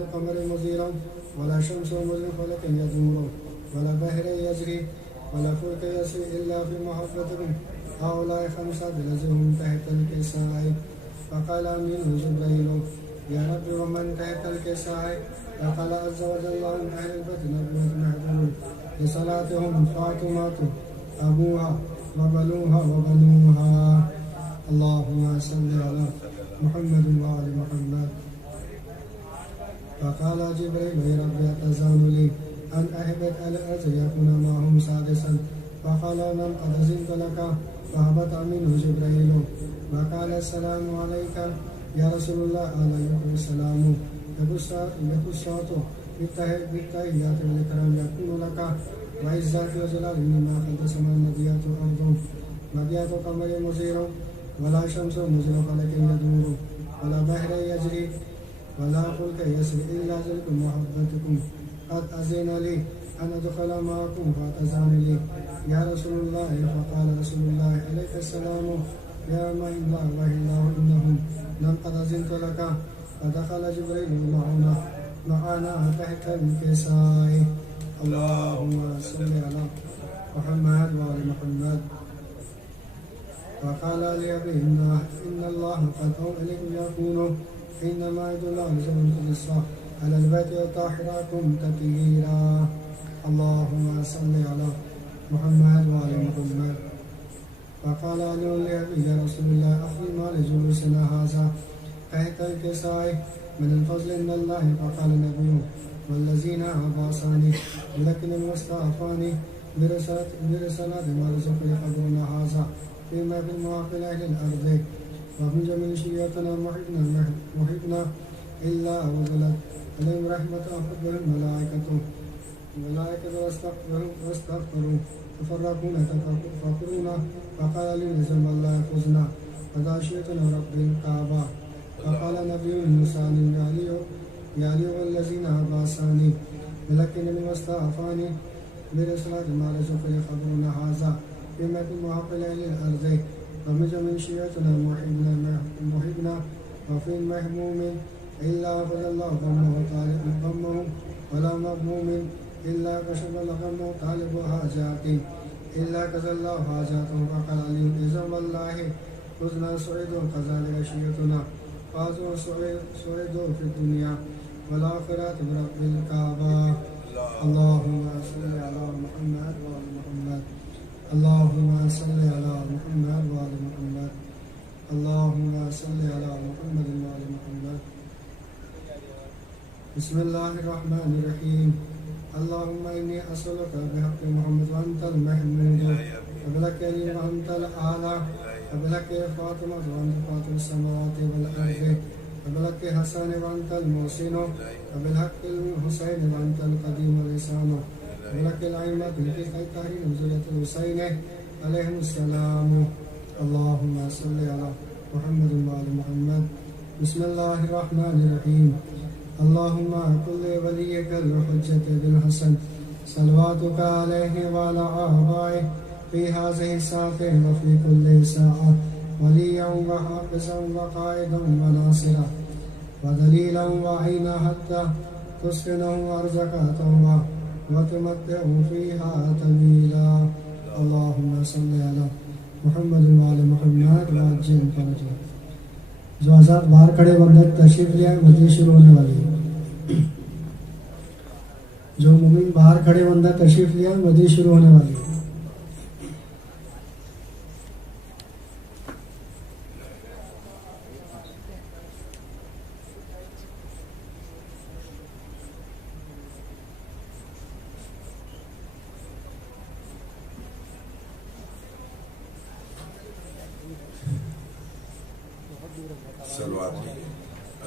القمر مزيرا ولا شمس مزرق فلك يدور ولا بحر يجري ولا فلك يسري إلا في محبتكم هؤلاء خمسة بلزهم تحت الكساء. فقال منه جبريل يا رب ومن تحت الكساء؟ فقال عز وجل عن أهل الفتن محضر لصلاتهم فاطمة أبوها وبنوها وبنوها. اللهم صل على محمد وآل محمد. فقال جبريل يا رب أتزان لي أن أهبط على الأرض يكون معهم سادسا. فقال من قد أذنت لك. فهبط منه جبريل وقال السلام عليك يا رسول الله. قال عليكم السلام. يقصات بالتحيات والإكرام يكون لك وعزات وجلال مما قدس من نبيات أرض نبيات قمر مزير ولا شمس مزير فلك يدور ولا بحر يجري ولا فلك يسري إلا ذلكم محبتكم. قد أذن لي أن أدخل معكم فأتزان لي يا رسول الله. فقال رسول الله عليك السلام يا من لا إله إلا هو إنهم لم قد أذنت لك. فدخل جبريل معنا تحت الكساء. اللهم صل على محمد وآل محمد. فقال لأبي إن الله قد أوحى يكون إنما يدل على زمن الإسراء على البيت وطاهراكم تطهيرا. اللهم صل على محمد وآل محمد. فقال علي لأبي يا رسول الله أخلي ما لجلوسنا هذا تحت الكساء من الفضل إن الله. فقال النبي والذين أبعثاني لكن المستعفاني برسالة ما رزق يقدرون هذا فيما في المواقع أهل الأرض ومن جميع شريعتنا محبنا إلا وزلت عليهم رحمة أحبهم الملائكة واستغفروا تفرقون تفكرون. فقال لي نزم الله يفوزنا فداشيتنا رب الكعبة. فقال نبي موسى يا لي والذين أبعثاني لكن المستعفاني برسالة ما رزق يخبرون هذا فيما في المواقع أهل الأرض ومن جميع شيعتنا محبنا وفي مهموم إلا أخذ الله ضمه ولا مغموم إلا كشف الغم طالب حاجات إلا كذا الله حاجاته. فقال علي إذن والله خذنا سعيد كذلك شيعتنا فازوا سعيد في الدنيا والآخرة برب الكعبة. اللهم صل على محمد وآل محمد. اللهم صل على محمد وآل محمد. اللهم صل على محمد وآل محمد. بسم الله الرحمن الرحيم. اللهم إني أسألك بحق محمد وأنت المحمود وبلك وأنت الأعلى وبلك فاطمة وأنت فاطر السماوات والأرض وبلك حسن وأنت المحسن وبالحق الحسين وأنت القديم اللسان وبلك الأئمة في الطاهرين وزرية الحسين عليهم السلام. اللهم صل على محمد وآل محمد. بسم الله الرحمن الرحيم. اللهم كل وليك الحجة بالحسن صلواتك عليه وعلى آبائه في هذه الساعة وفي كل ساعة وليا وحافظا وقائدا وناصرا ودليلا وعينا حتى تسكنه أرزقا وتمتعه فيها طويلا. اللهم صل على محمد وآل محمد وعجل فرجه. جو آزاد باہر کھڑے بندے تشریف لے آئے مجلس شروع ہونے والی ہے. جو مومن باہر کھڑے بندہ تشریف لے آئے مجلس شروع ہونے والی ہے.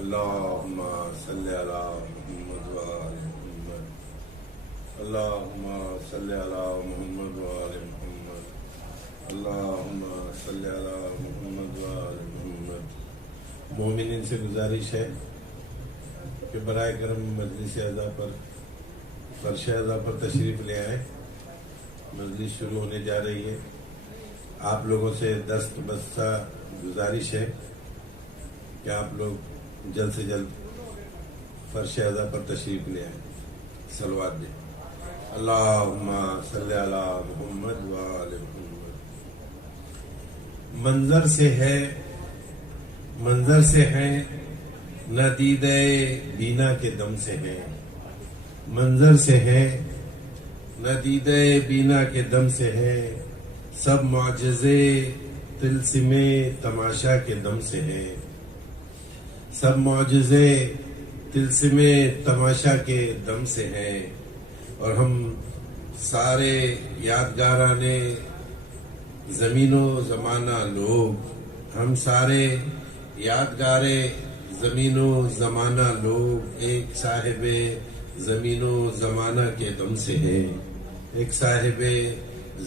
اللهم صل على محمد وآل محمد. اللهم صل على محمد وآل محمد. اللهم صل على محمد وآل محمد. مومنین سے گزارش ہے کہ برائے کرم مجلس اعضاء پر فرش اعضاء پر تشریف لے آئیں. مجلس شروع ہونے جا رہی ہے. آپ لوگوں سے دست بستہ گزارش ہے کہ آپ لوگ جلد سے جلد فرش اعظم پر تشریف لے آئیں، صلوات دیں۔ اللہم صلی علی محمد و آل محمد۔ منظر سے ہے نہ دیدہ بینا کے دم سے ہے، منظر سے ہے نہ دیدہ بینا کے دم سے ہے، سب معجزے طلسم تماشا کے دم سے ہے، سب معجزے طلسم تماشا کے دم سے ہیں، اور ہم سارے یادگاران زمین و زمانہ لوگ، ہم سارے یادگار زمین و زمانہ لوگ ایک صاحب زمین و زمانہ کے دم سے ہیں، ایک صاحب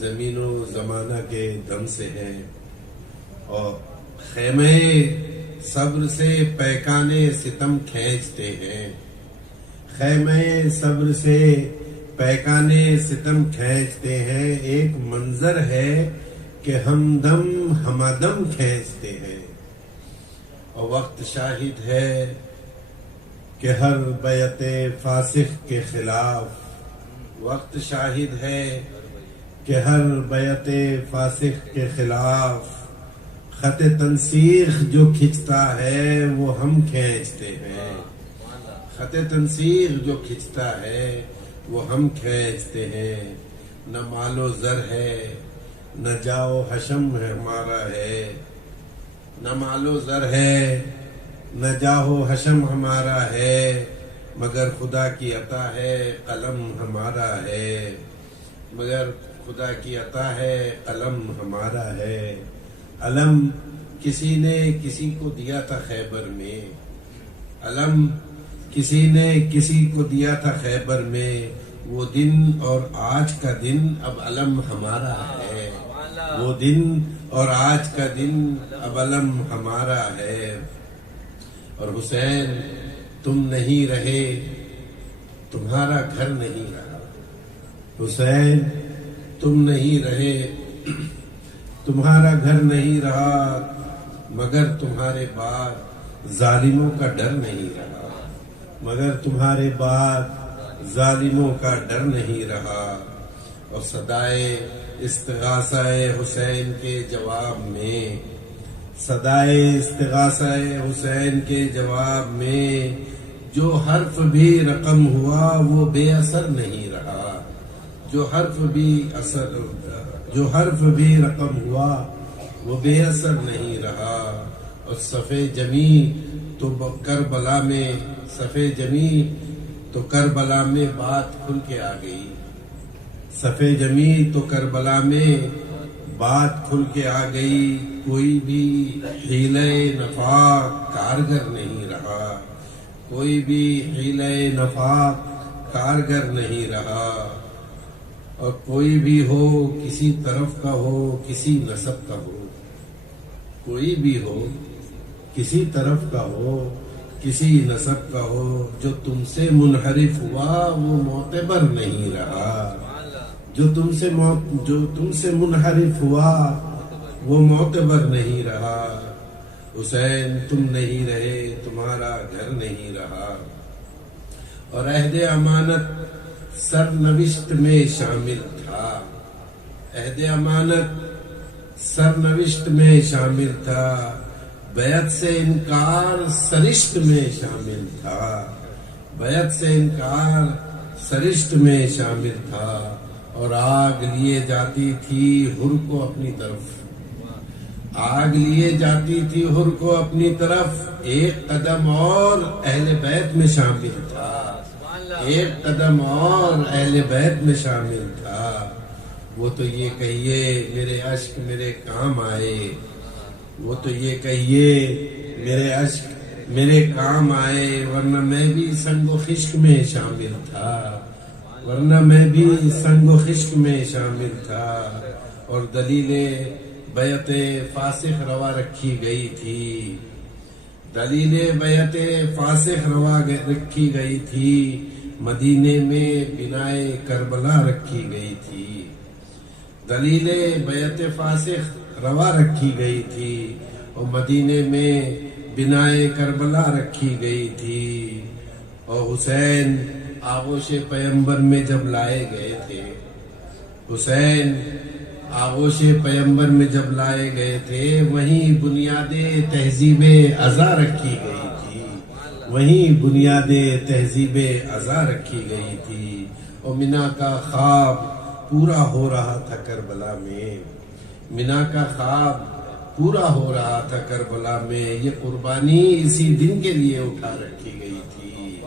زمین و زمانہ کے دم سے ہیں، اور خیمہ صبر سے پیکان ستم کھینچتے ہیں، خیمہ صبر سے پیکان ستم کھینچتے ہیں، ایک منظر ہے کہ ہمدم ہمادم کھینچتے ہیں، اور وقت شاہد ہے کہ ہر بیعت فاسق کے خلاف، وقت شاہد ہے کہ ہر بیعت فاسق کے خلاف خط تنسیخ جو کھنچتا ہے وہ ہم کھینچتے ہیں، خط تنسیخ جو کھنچتا ہے وہ ہم کھینچتے ہیں، نہ مال و زر ہے نہ جاؤ حشم ہمارا ہے، نہ مال و زر ہے نہ جاؤ حشم ہمارا ہے، مگر خدا کی عطا ہے قلم ہمارا ہے، مگر خدا کی عطا ہے قلم ہمارا ہے۔ علم کسی نے کسی کو دیا تھا خیبر میں، علم کسی نے کسی کو دیا تھا خیبر میں، وہ دن اور آج کا دن اب علم ہمارا ہے، وہ دن اور آج کا دن اب علم ہمارا ہے۔ اور حسین تم نہیں رہے تمہارا گھر نہیں رہا، حسین تم نہیں رہے تمہارا گھر نہیں رہا، مگر تمہارے بعد ظالموں کا ڈر نہیں رہا، مگر تمہارے بعد ظالموں کا ڈر نہیں رہا۔ اور صدائے استغاثہ حسین کے جواب میں، صدائے استغاثہ حسین کے جواب میں جو حرف بھی رقم ہوا وہ بے اثر نہیں رہا، جو حرف بھی رقم ہوا وہ بے اثر نہیں رہا۔ اور صفِ جمی تو کربلا میں، صفِ جمی تو کربلا میں بات کھل کے آ گئی، صفِ جمی تو کربلا میں بات کھل کے آ گئی، کوئی بھی حیلہ نفاق کارگر نہیں رہا، کوئی بھی حیلہ نفاق کارگر نہیں رہا۔ اور کوئی بھی ہو کسی طرف کا ہو کسی نسب کا ہو، کوئی بھی ہو کسی طرف کا ہو کسی نسب کا ہو، جو تم سے منحرف ہوا وہ معتبر نہیں رہا، جو تم سے منحرف ہوا وہ معتبر نہیں رہا۔ حسین تم نہیں رہے تمہارا گھر نہیں رہا، اور عہد امانت سرنوشت میں شامل تھا، عہد امانت سرنوشت میں شامل تھا، بیعت سے انکار سرشت میں شامل تھا، بیعت سے انکار سرشت میں شامل تھا، اور آگ لیے جاتی تھی حر کو اپنی طرف، آگ لیے جاتی تھی حر کو اپنی طرف، ایک قدم اور اہل بیت میں شامل تھا، ایک قدم اور اہل بیت میں شامل تھا۔ وہ تو یہ کہیے میرے عشق میرے کام آئے، وہ تو یہ کہیے میرے عشق میرے کام آئے، ورنہ میں بھی سنگ و خشک میں شامل تھا، ورنہ میں بھی سنگ و خشک میں شامل تھا۔ اور دلیل بیعت فاسق روا رکھی گئی تھی، دلیل بیعت فاسق روا رکھی گئی تھی، مدینے میں بنائے کربلا رکھی گئی تھی، دلیل بیعت فاسق روا رکھی گئی تھی، اور مدینے میں بنائے کربلا رکھی گئی تھی۔ اور حسین آغوش پیمبر میں جب لائے گئے تھے، حسین آغوش پیمبر میں جب لائے گئے تھے، وہیں بنیاد تہذیب ازا رکھی گئی تھی، وہیں بنیاد تہذیب ازا رکھی گئی تھی۔ اور منا کا خواب پورا ہو رہا تھا کربلا میں، منا کا خواب پورا ہو رہا تھا کربلا میں۔ یہ قربانی اسی دن کے لیے اٹھا رکھی گئی تھی،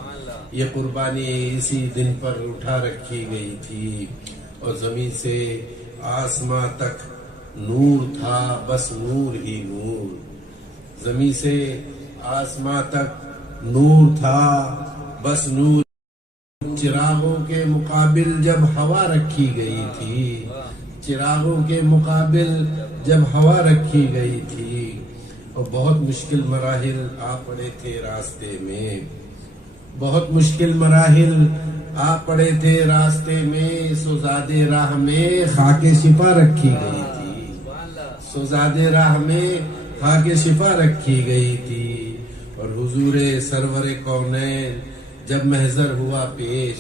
یہ قربانی اسی دن پر اٹھا رکھی گئی تھی۔ اور زمین سے آسماں تک نور تھا، بس نور ہی نور، زمین سے آسماں تک نور تھا، بس نور۔ چراغوں کے مقابل جب ہوا رکھی گئی تھی، چراغوں کے مقابل جب ہوا رکھی گئی تھی، اور بہت مشکل مراحل آ پڑے تھے راستے میں، بہت مشکل مراحل آ پڑے تھے راستے میں۔ سوزاد راہ میں خاک شفا رکھی گئی تھی، سوزاد راہ میں خاک شفا رکھی گئی تھی۔ اور حضور سرور کونین جب محضر ہوا پیش،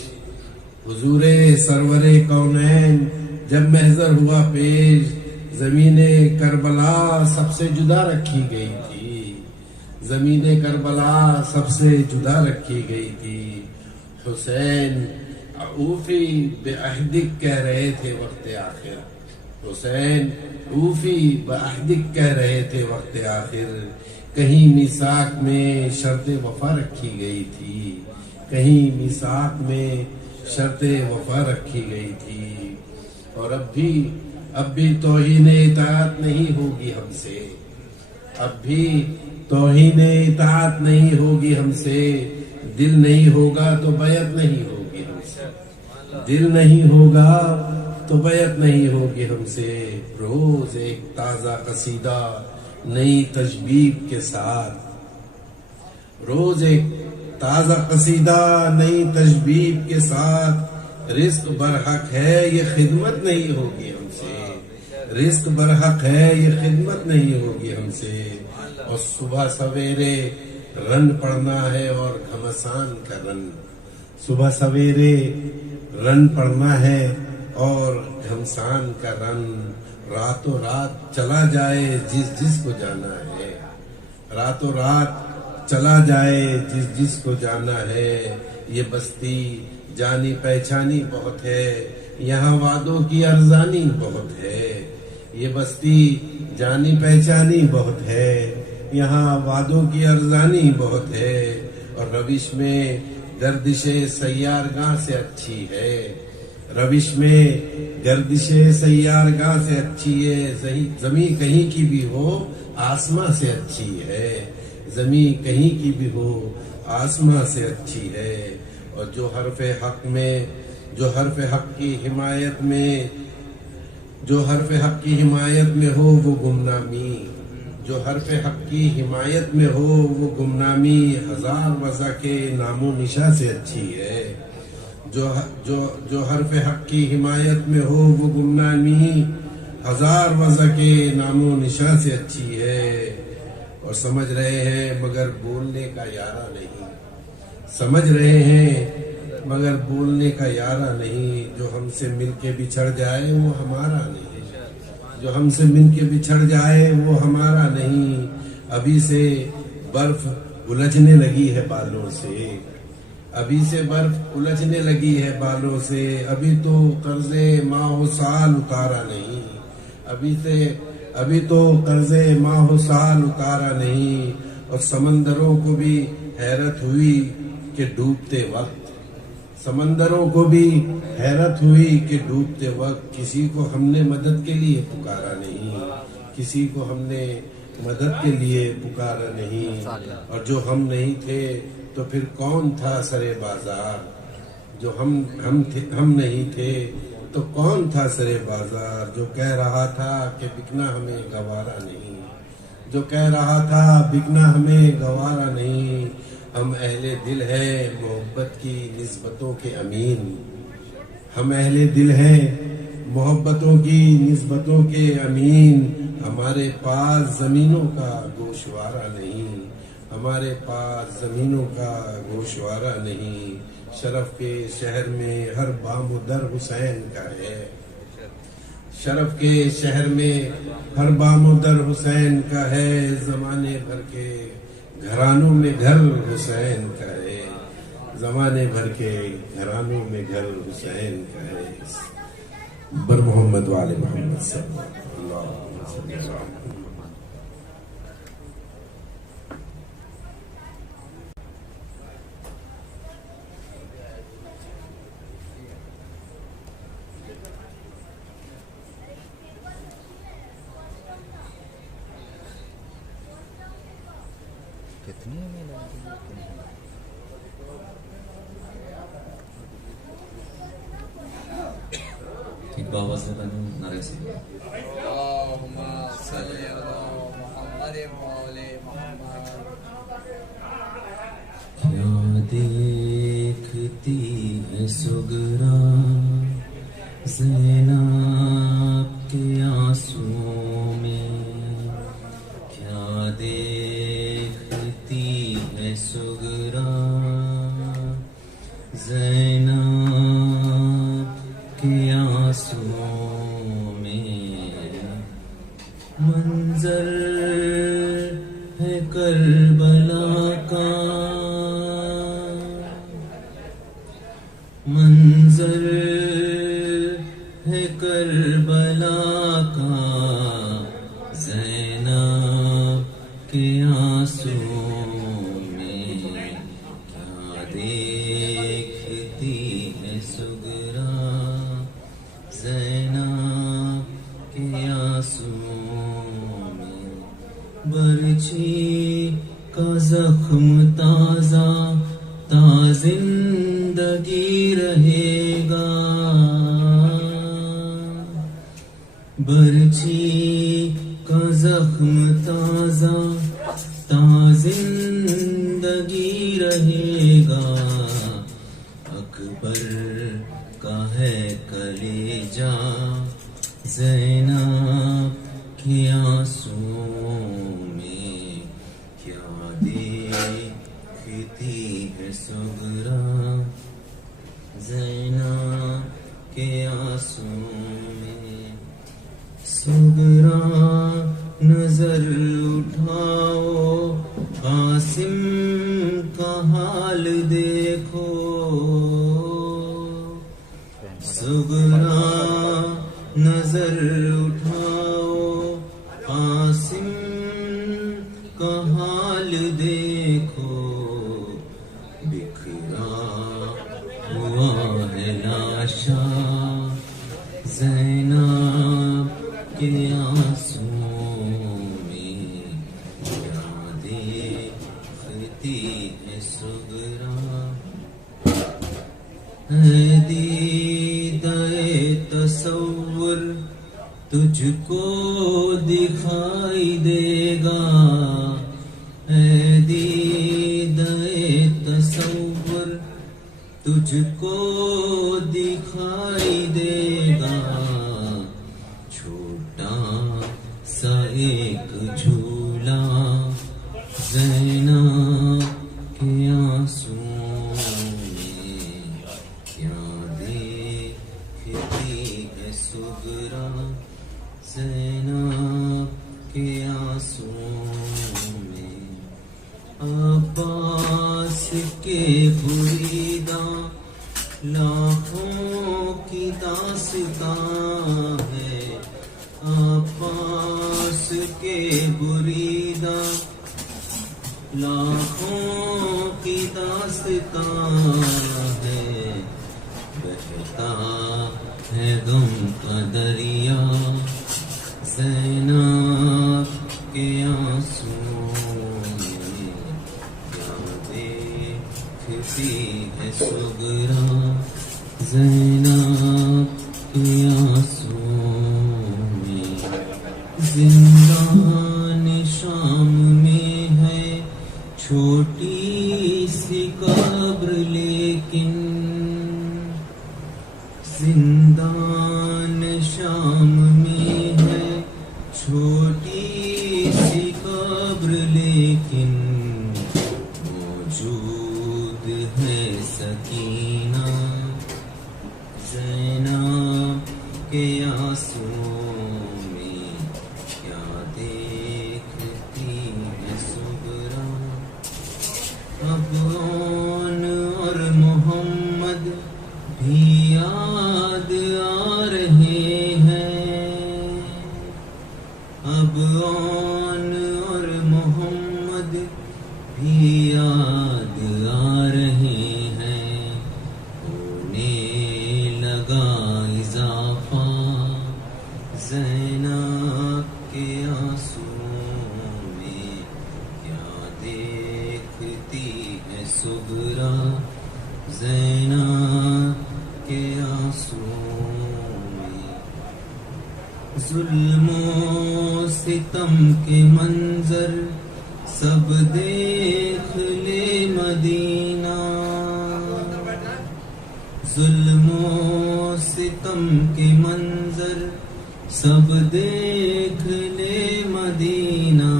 حضور سرور کونین جب محضر ہوا پیش، زمین کربلا سب سے جدا رکھی گئی تھی، زمین کربلا سب سے جدا رکھی گئی تھی۔ حسین اوفی بعہدک کہہ رہے تھے وقت آخر، حسین اوفی بعہدک کہہ رہے تھے وقت آخر۔ کہیں میثاق میں شرط وفا رکھی گئی تھی، کہیں میثاق میں شرط وفا رکھی گئی تھی۔ اور اب بھی توہین اطاعت نہیں ہوگی ہم سے، اب بھی توہین اطاعت نہیں ہوگی ہم سے۔ دل نہیں ہوگا تو بیعت نہیں ہوگی ہم سے، دل نہیں ہوگا تو بیعت نہیں ہوگی ہم سے۔ روز ایک تازہ قصیدہ نئی تجبیب کے ساتھ، روز ایک تازہ قصیدہ نئی تجبیب کے ساتھ۔ رزق برحق ہے یہ خدمت نہیں ہوگی ہم سے، رزق برحق ہے یہ خدمت نہیں ہوگی ہم سے۔ اور صبح سویرے رن پڑھنا ہے اور گھمسان کا رن، صبح سویرے رن پڑھنا ہے اور گھمسان کا رن۔ راتوں رات چلا جائے جس کو جانا ہے، راتوں رات چلا جائے جس کو جانا ہے۔ یہ بستی جانی پہچانی بہت ہے، یہاں وعدوں کی ارزانی بہت ہے، یہ بستی جانی پہچانی بہت ہے، یہاں وعدوں کی ارزانی بہت ہے۔ اور روش میں گردش سیارگاہ سے اچھی ہے، روش میں گردش سیارگاہ سے اچھی ہے۔ زمین کہیں کی بھی ہو آسماں سے اچھی ہے، زمین کہیں کی بھی ہو آسماں سے اچھی ہے۔ اور جو حرف حق میں، جو حرف حق کی حمایت میں، جو حرف حق کی حمایت میں ہو وہ گمنامی، جو حرف حق کی حمایت میں ہو وہ گمنامی ہزار وضع کے نام و نشاں سے اچھی ہے، جو حرف حق کی حمایت میں ہو وہ گمنامی ہزار وضع کے نام و نشاں سے اچھی ہے۔ اور سمجھ رہے ہیں مگر بولنے کا یارہ نہیں، سمجھ رہے ہیں مگر بولنے کا یارہ نہیں۔ جو ہم سے مل کے بچھڑ جائے وہ ہمارا نہیں، جو ہم سے مل کے بچھڑ جائے وہ ہمارا نہیں۔ ابھی سے برف الجھنے لگی ہے بالوں سے، ابھی سے برف الجھنے لگی ہے بالوں سے۔ ابھی تو قرض ماہ و سال اتارا نہیں، ابھی تو قرض ماہ و سال اتارا نہیں۔ اور سمندروں کو بھی حیرت ہوئی کہ ڈوبتے وقت، سمندروں کو بھی حیرت ہوئی کہ ڈوبتے وقت کسی کو ہم نے مدد کے لیے پکارا نہیں، کسی کو ہم نے مدد کے لیے پکارا نہیں۔ اور جو ہم نہیں تھے تو پھر کون تھا سرے بازار، جو ہم نہیں تھے تو کون تھا سرے بازار۔ جو کہہ رہا تھا کہ بکنا ہمیں گوارا نہیں، جو کہہ رہا تھا بکنا ہمیں گوارا نہیں۔ ہم اہل دل ہیں محبت کی نسبتوں کے امین، ہم اہل دل ہیں محبتوں کی نسبتوں کے امین۔ ہمارے پاس زمینوں کا گوشوارہ نہیں، ہمارے پاس زمینوں کا گوشوارہ نہیں، شرف کے شہر میں ہر بام و در حسین کا ہے، شرف کے شہر میں ہر بام و در حسین کا ہے، زمانے بھر کے گھرانوں میں گھر حسین کا ہے، زمانے بھر کے گھرانوں میں گھر حسین کا ہے۔ بر محمد وآل محمد صلی اللہ علیہ وسلم۔ کتنی بابا سے بنو نعرے سے اللہم صلی علی محمد وعلی محمد۔ کیا دیکھتی ہے سغرا زینب کے آنسوں میں، کیا دیکھتی ہے سغرا زینب کے آنسوں میں، منظر ہے کربلا کا، منظر ہے کربلا کا، زینب کے آنسوں میں، کیا دیکھتی ہے سغرا زینب کے آنسوں میں، برچھی کا زخم تازہ تا زندگی رہے گا، برچھی کا زخم تازہ تا زندگی رہے گا، اکبر کا ہے کلیجہ زینب کے آنسوں میں، کیا دیکھتی ہے سغرا زینب کے آنسوں میں، سغرا نظر اٹھاؤ قاسم کا حال دیکھو، سغرا نظر اٹھاؤ قاسم کا حال دیکھو، بکھرا ہوا ہے لاشا زینب کے آنسوں میں، کیا دیکھتی ہے سغرا، ہے دیدہ تصور تجھ کو دکھائی دے گا، ہے دیدہ تصور تجھ کو دکھائی دے گا، چھوٹا سا ایک جھولا زینب کے آنسوں میں، کیا دیکھتی ہے سغرا زینب کے آنسوں میں، عباس کے بریداں لاکھوں کی داستان ہے، عباس کے بریداں لاکھوں کی داستان ہے، بہتا ہے غم کا دریا زینب کے آنسوں میں، کیا دیکھتی ہے سغرا زینب کے آنسوں میں، زندان شام میں ہے چھوٹی سی قبر لیکن، زندان شام میں ہے چھوٹی سی قبر لیکن، زینب کے آنسوؤں میں کیا دیکھتی ہے صغرا. اب اون اور محمد بھی یاد آ رہے ہیں. اب اون اور محمد بھی یاد آ رہے ہیں. ہونے لگا اضافہ زینب کے آنسوؤں میں کیا دیکھتی ہے صغرا. زینب کے آنسوؤں میں ظلم و ستم کے منظر سب دیکھ لے مدینہ. ظلم و ستم کے منظر سب دیکھ لے مدینہ.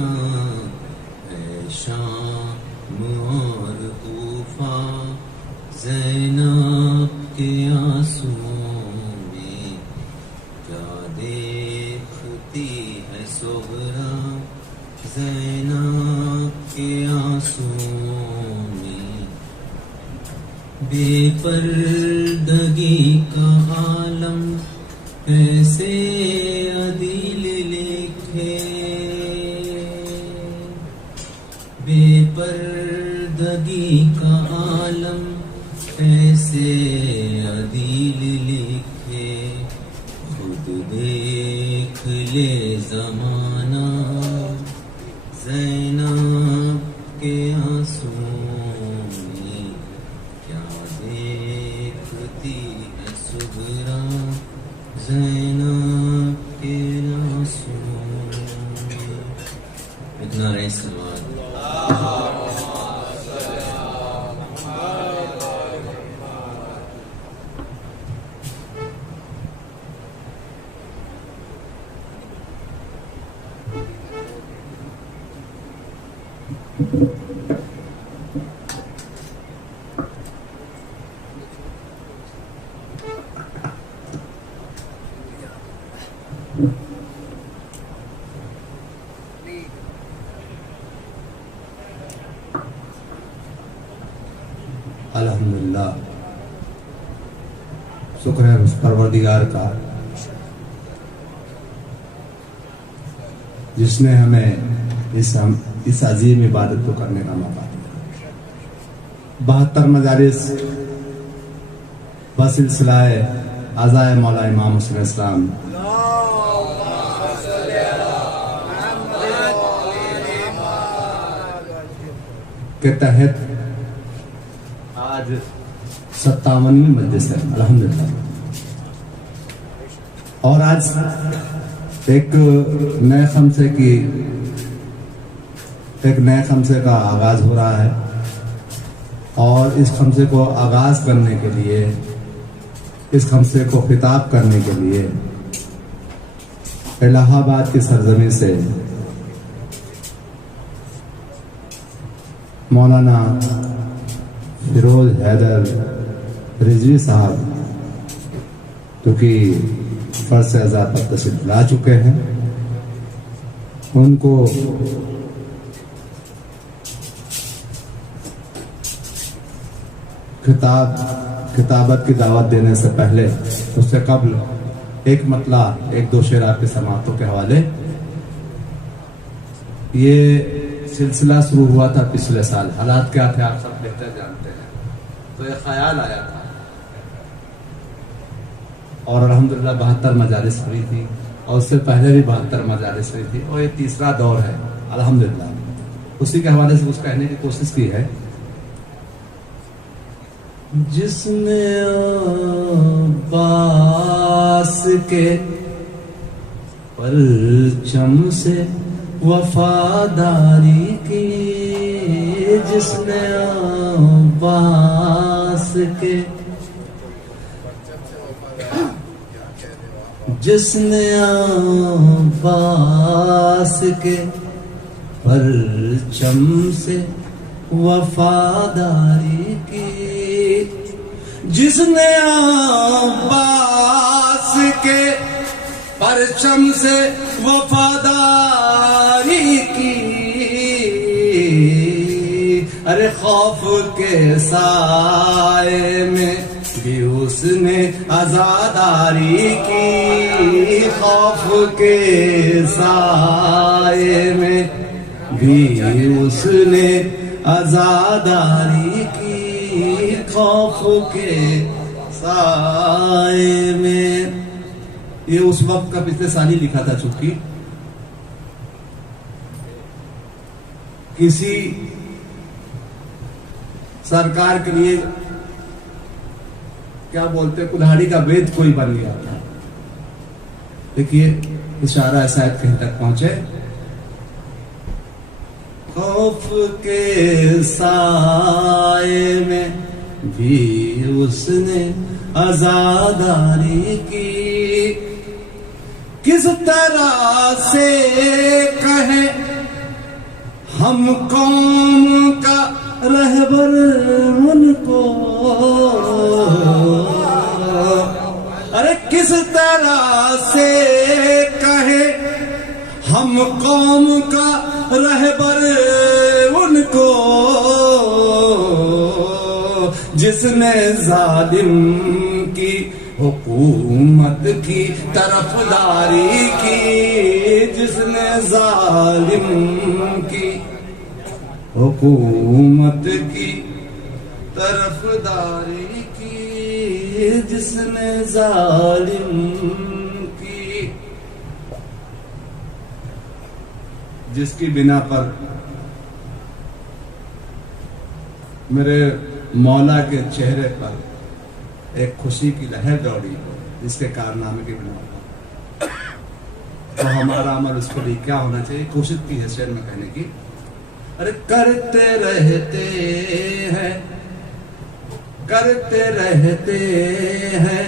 اے شام اور کوفہ زینب کے آنسوؤں میں کیا دیکھتی ہے صغرا. زینب کے آنسوؤں میں بے پردگی کا عالم کیسے عدیل لکھے. بے پردگی کا عالم کیسے عدیل لکھے. خود دیکھ لے زمانہ زینب کے آنسوؤں میں کیا دیکھتی ہے صغرا. زینب کے آنسوؤں میں اتنا رہے سوال. الحمدللہ شکر ہے اس پروردگار کا جس نے ہمیں اس عظیم عبادت کو کرنے کا موقع دیا. 72 مجالس بسلسلہ عزائے مولا امام حسین اسلام کے تحت آج 57ویں مجلس ہے الحمدللہ. اور آج ایک نئے خمسے کا آغاز ہو رہا ہے. اور اس خمسے کو آغاز کرنے کے لیے، اس خمسے کو خطاب کرنے کے لیے الہ آباد کی سرزمین سے مولانا فیروز حیدر رضوی صاحب جو کہ فرض اعزاز پر تشریف لا چکے ہیں، ان کو کتابت کی دعوت دینے سے پہلے، اس سے قبل ایک مطلع، ایک دو شعر آپ کے سماعتوں کے حوالے. یہ سلسلہ شروع ہوا تھا پچھلے سال. حالات کیا تھے آپ سب بہتر جانتے ہیں. تو ایک خیال آیا تھا اور الحمدللہ 72 مجالس ہوئی تھی، اور اس سے پہلے بھی 72 مجالس ہوئی تھی، اور یہ تیسرا دور ہے الحمدللہ. اسی کے حوالے سے کچھ کہنے کی کوشش کی ہے. جس نے عباس کے پرچم سے وفاداری کی، جس نے عباس کے پرچم سے وفاداری کی، جس نے عباس کے پرچم سے وفاداری کی، ارے خوف کے سائے میں بھی اس نے عزاداری کی، خوف کے سائے میں بھی اس نے عزاداری کی، خوف کے سائے میں۔ یہ اس وقت کا پچھلے سال ہی لکھا تھا، چونکہ کسی سرکار کے لیے کیا بولتے کلہاڑی کا وید کوئی بن گیا تھا۔ دیکھیے اشارہ شاید کہیں تک پہنچے۔ خوف کے سائے میں بھی اس نے عزاداری کی، کس طرح سے کہیں ہم قوم کا رہبر ان کو، ارے کس طرح سے کہے ہم قوم کا رہبر ان کو، جس نے ظالم کی حکومت کی طرفداری کی، جس نے ظالم کی حکومت کی طرفداری کی، جس نے ظالم کی، جس کی بنا پر میرے مولا کے چہرے پر ایک خوشی کی لہر دوڑی، جس کے کارنامے کی بنا پر تو ہمارا عمل اس کے لیے کیا ہونا چاہیے، کوشش کی حیثیت میں کہنے کی، ارے کرتے رہتے ہیں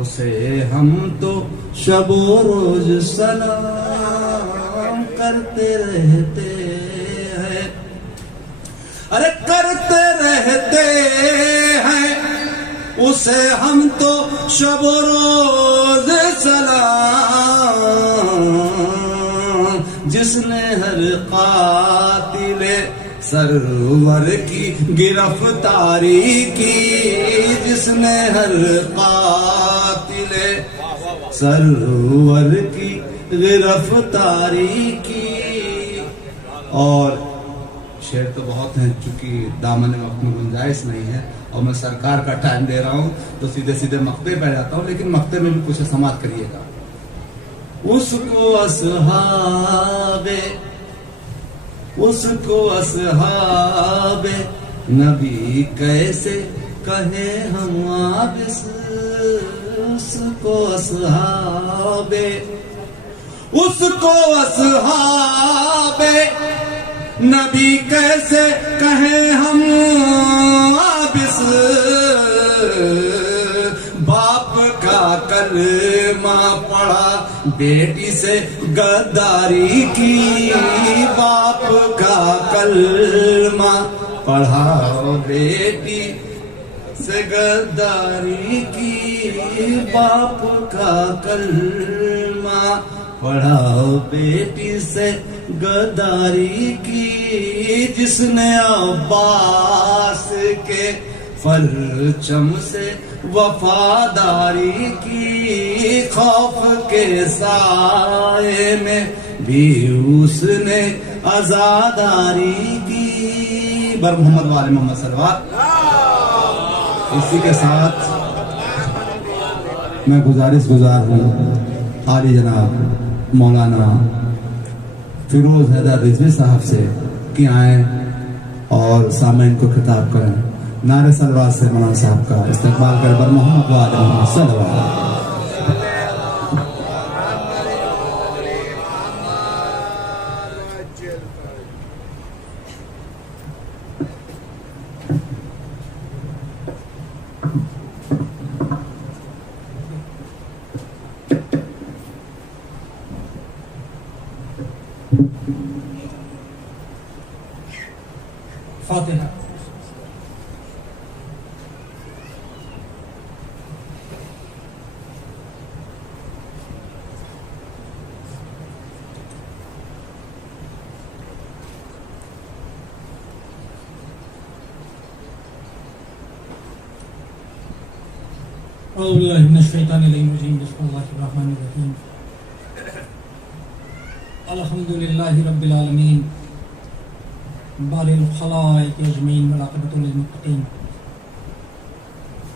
اسے ہم تو شب و روز سلام کرتے رہتے ہیں، ارے کرتے رہتے ہیں اسے ہم تو شب و روز سلام، جس نے ہر قاتل سرور کی گرفتاری کی، جس نے ہر قاتل سرور کی گرفتاری کی۔ اور شعر تو بہت ہیں، چونکہ دامن وقت میں گنجائش نہیں ہے اور میں سرکار کا ٹائم دے رہا ہوں تو سیدھے سیدھے مقطع پہ جاتا ہوں، لیکن مقطع میں بھی کچھ سماعت کریے گا۔ اس کو اصحاب نبی کیسے کہے ہم عابس، اس کو اصحاب نبی کیسے کہیں ہم عابس، باپ کا کلمہ پڑھا بیٹی سے غداری کی، باپ کا کلمہ پڑھا بیٹی سے غداری کی، باپ کا کلمہ پڑھا بیٹی سے غداری کی، جس نے عباس کے پرچم سے وفاداری کی، خوف کے سائے میں بھی اس نے عزاداری کی۔ بر محمد وآل محمد صلوات۔ اسی کے ساتھ میں گزار ہوں عالی جناب مولانا فیروز حیدر رضوی صاحب سے کہ آئیں اور سامعین کو خطاب کریں۔ نعرہ صلوات سے مولانا صاحب کا استقبال کر بر محمد وآل محمد صلوات۔ فاتحہ۔ أعوذ بالله من الشيطان الرجيم بسم الله الرحمن الرحيم الحمد لله رب العالمين بارئ الخلائق أجمعين والعاقبة للمتقين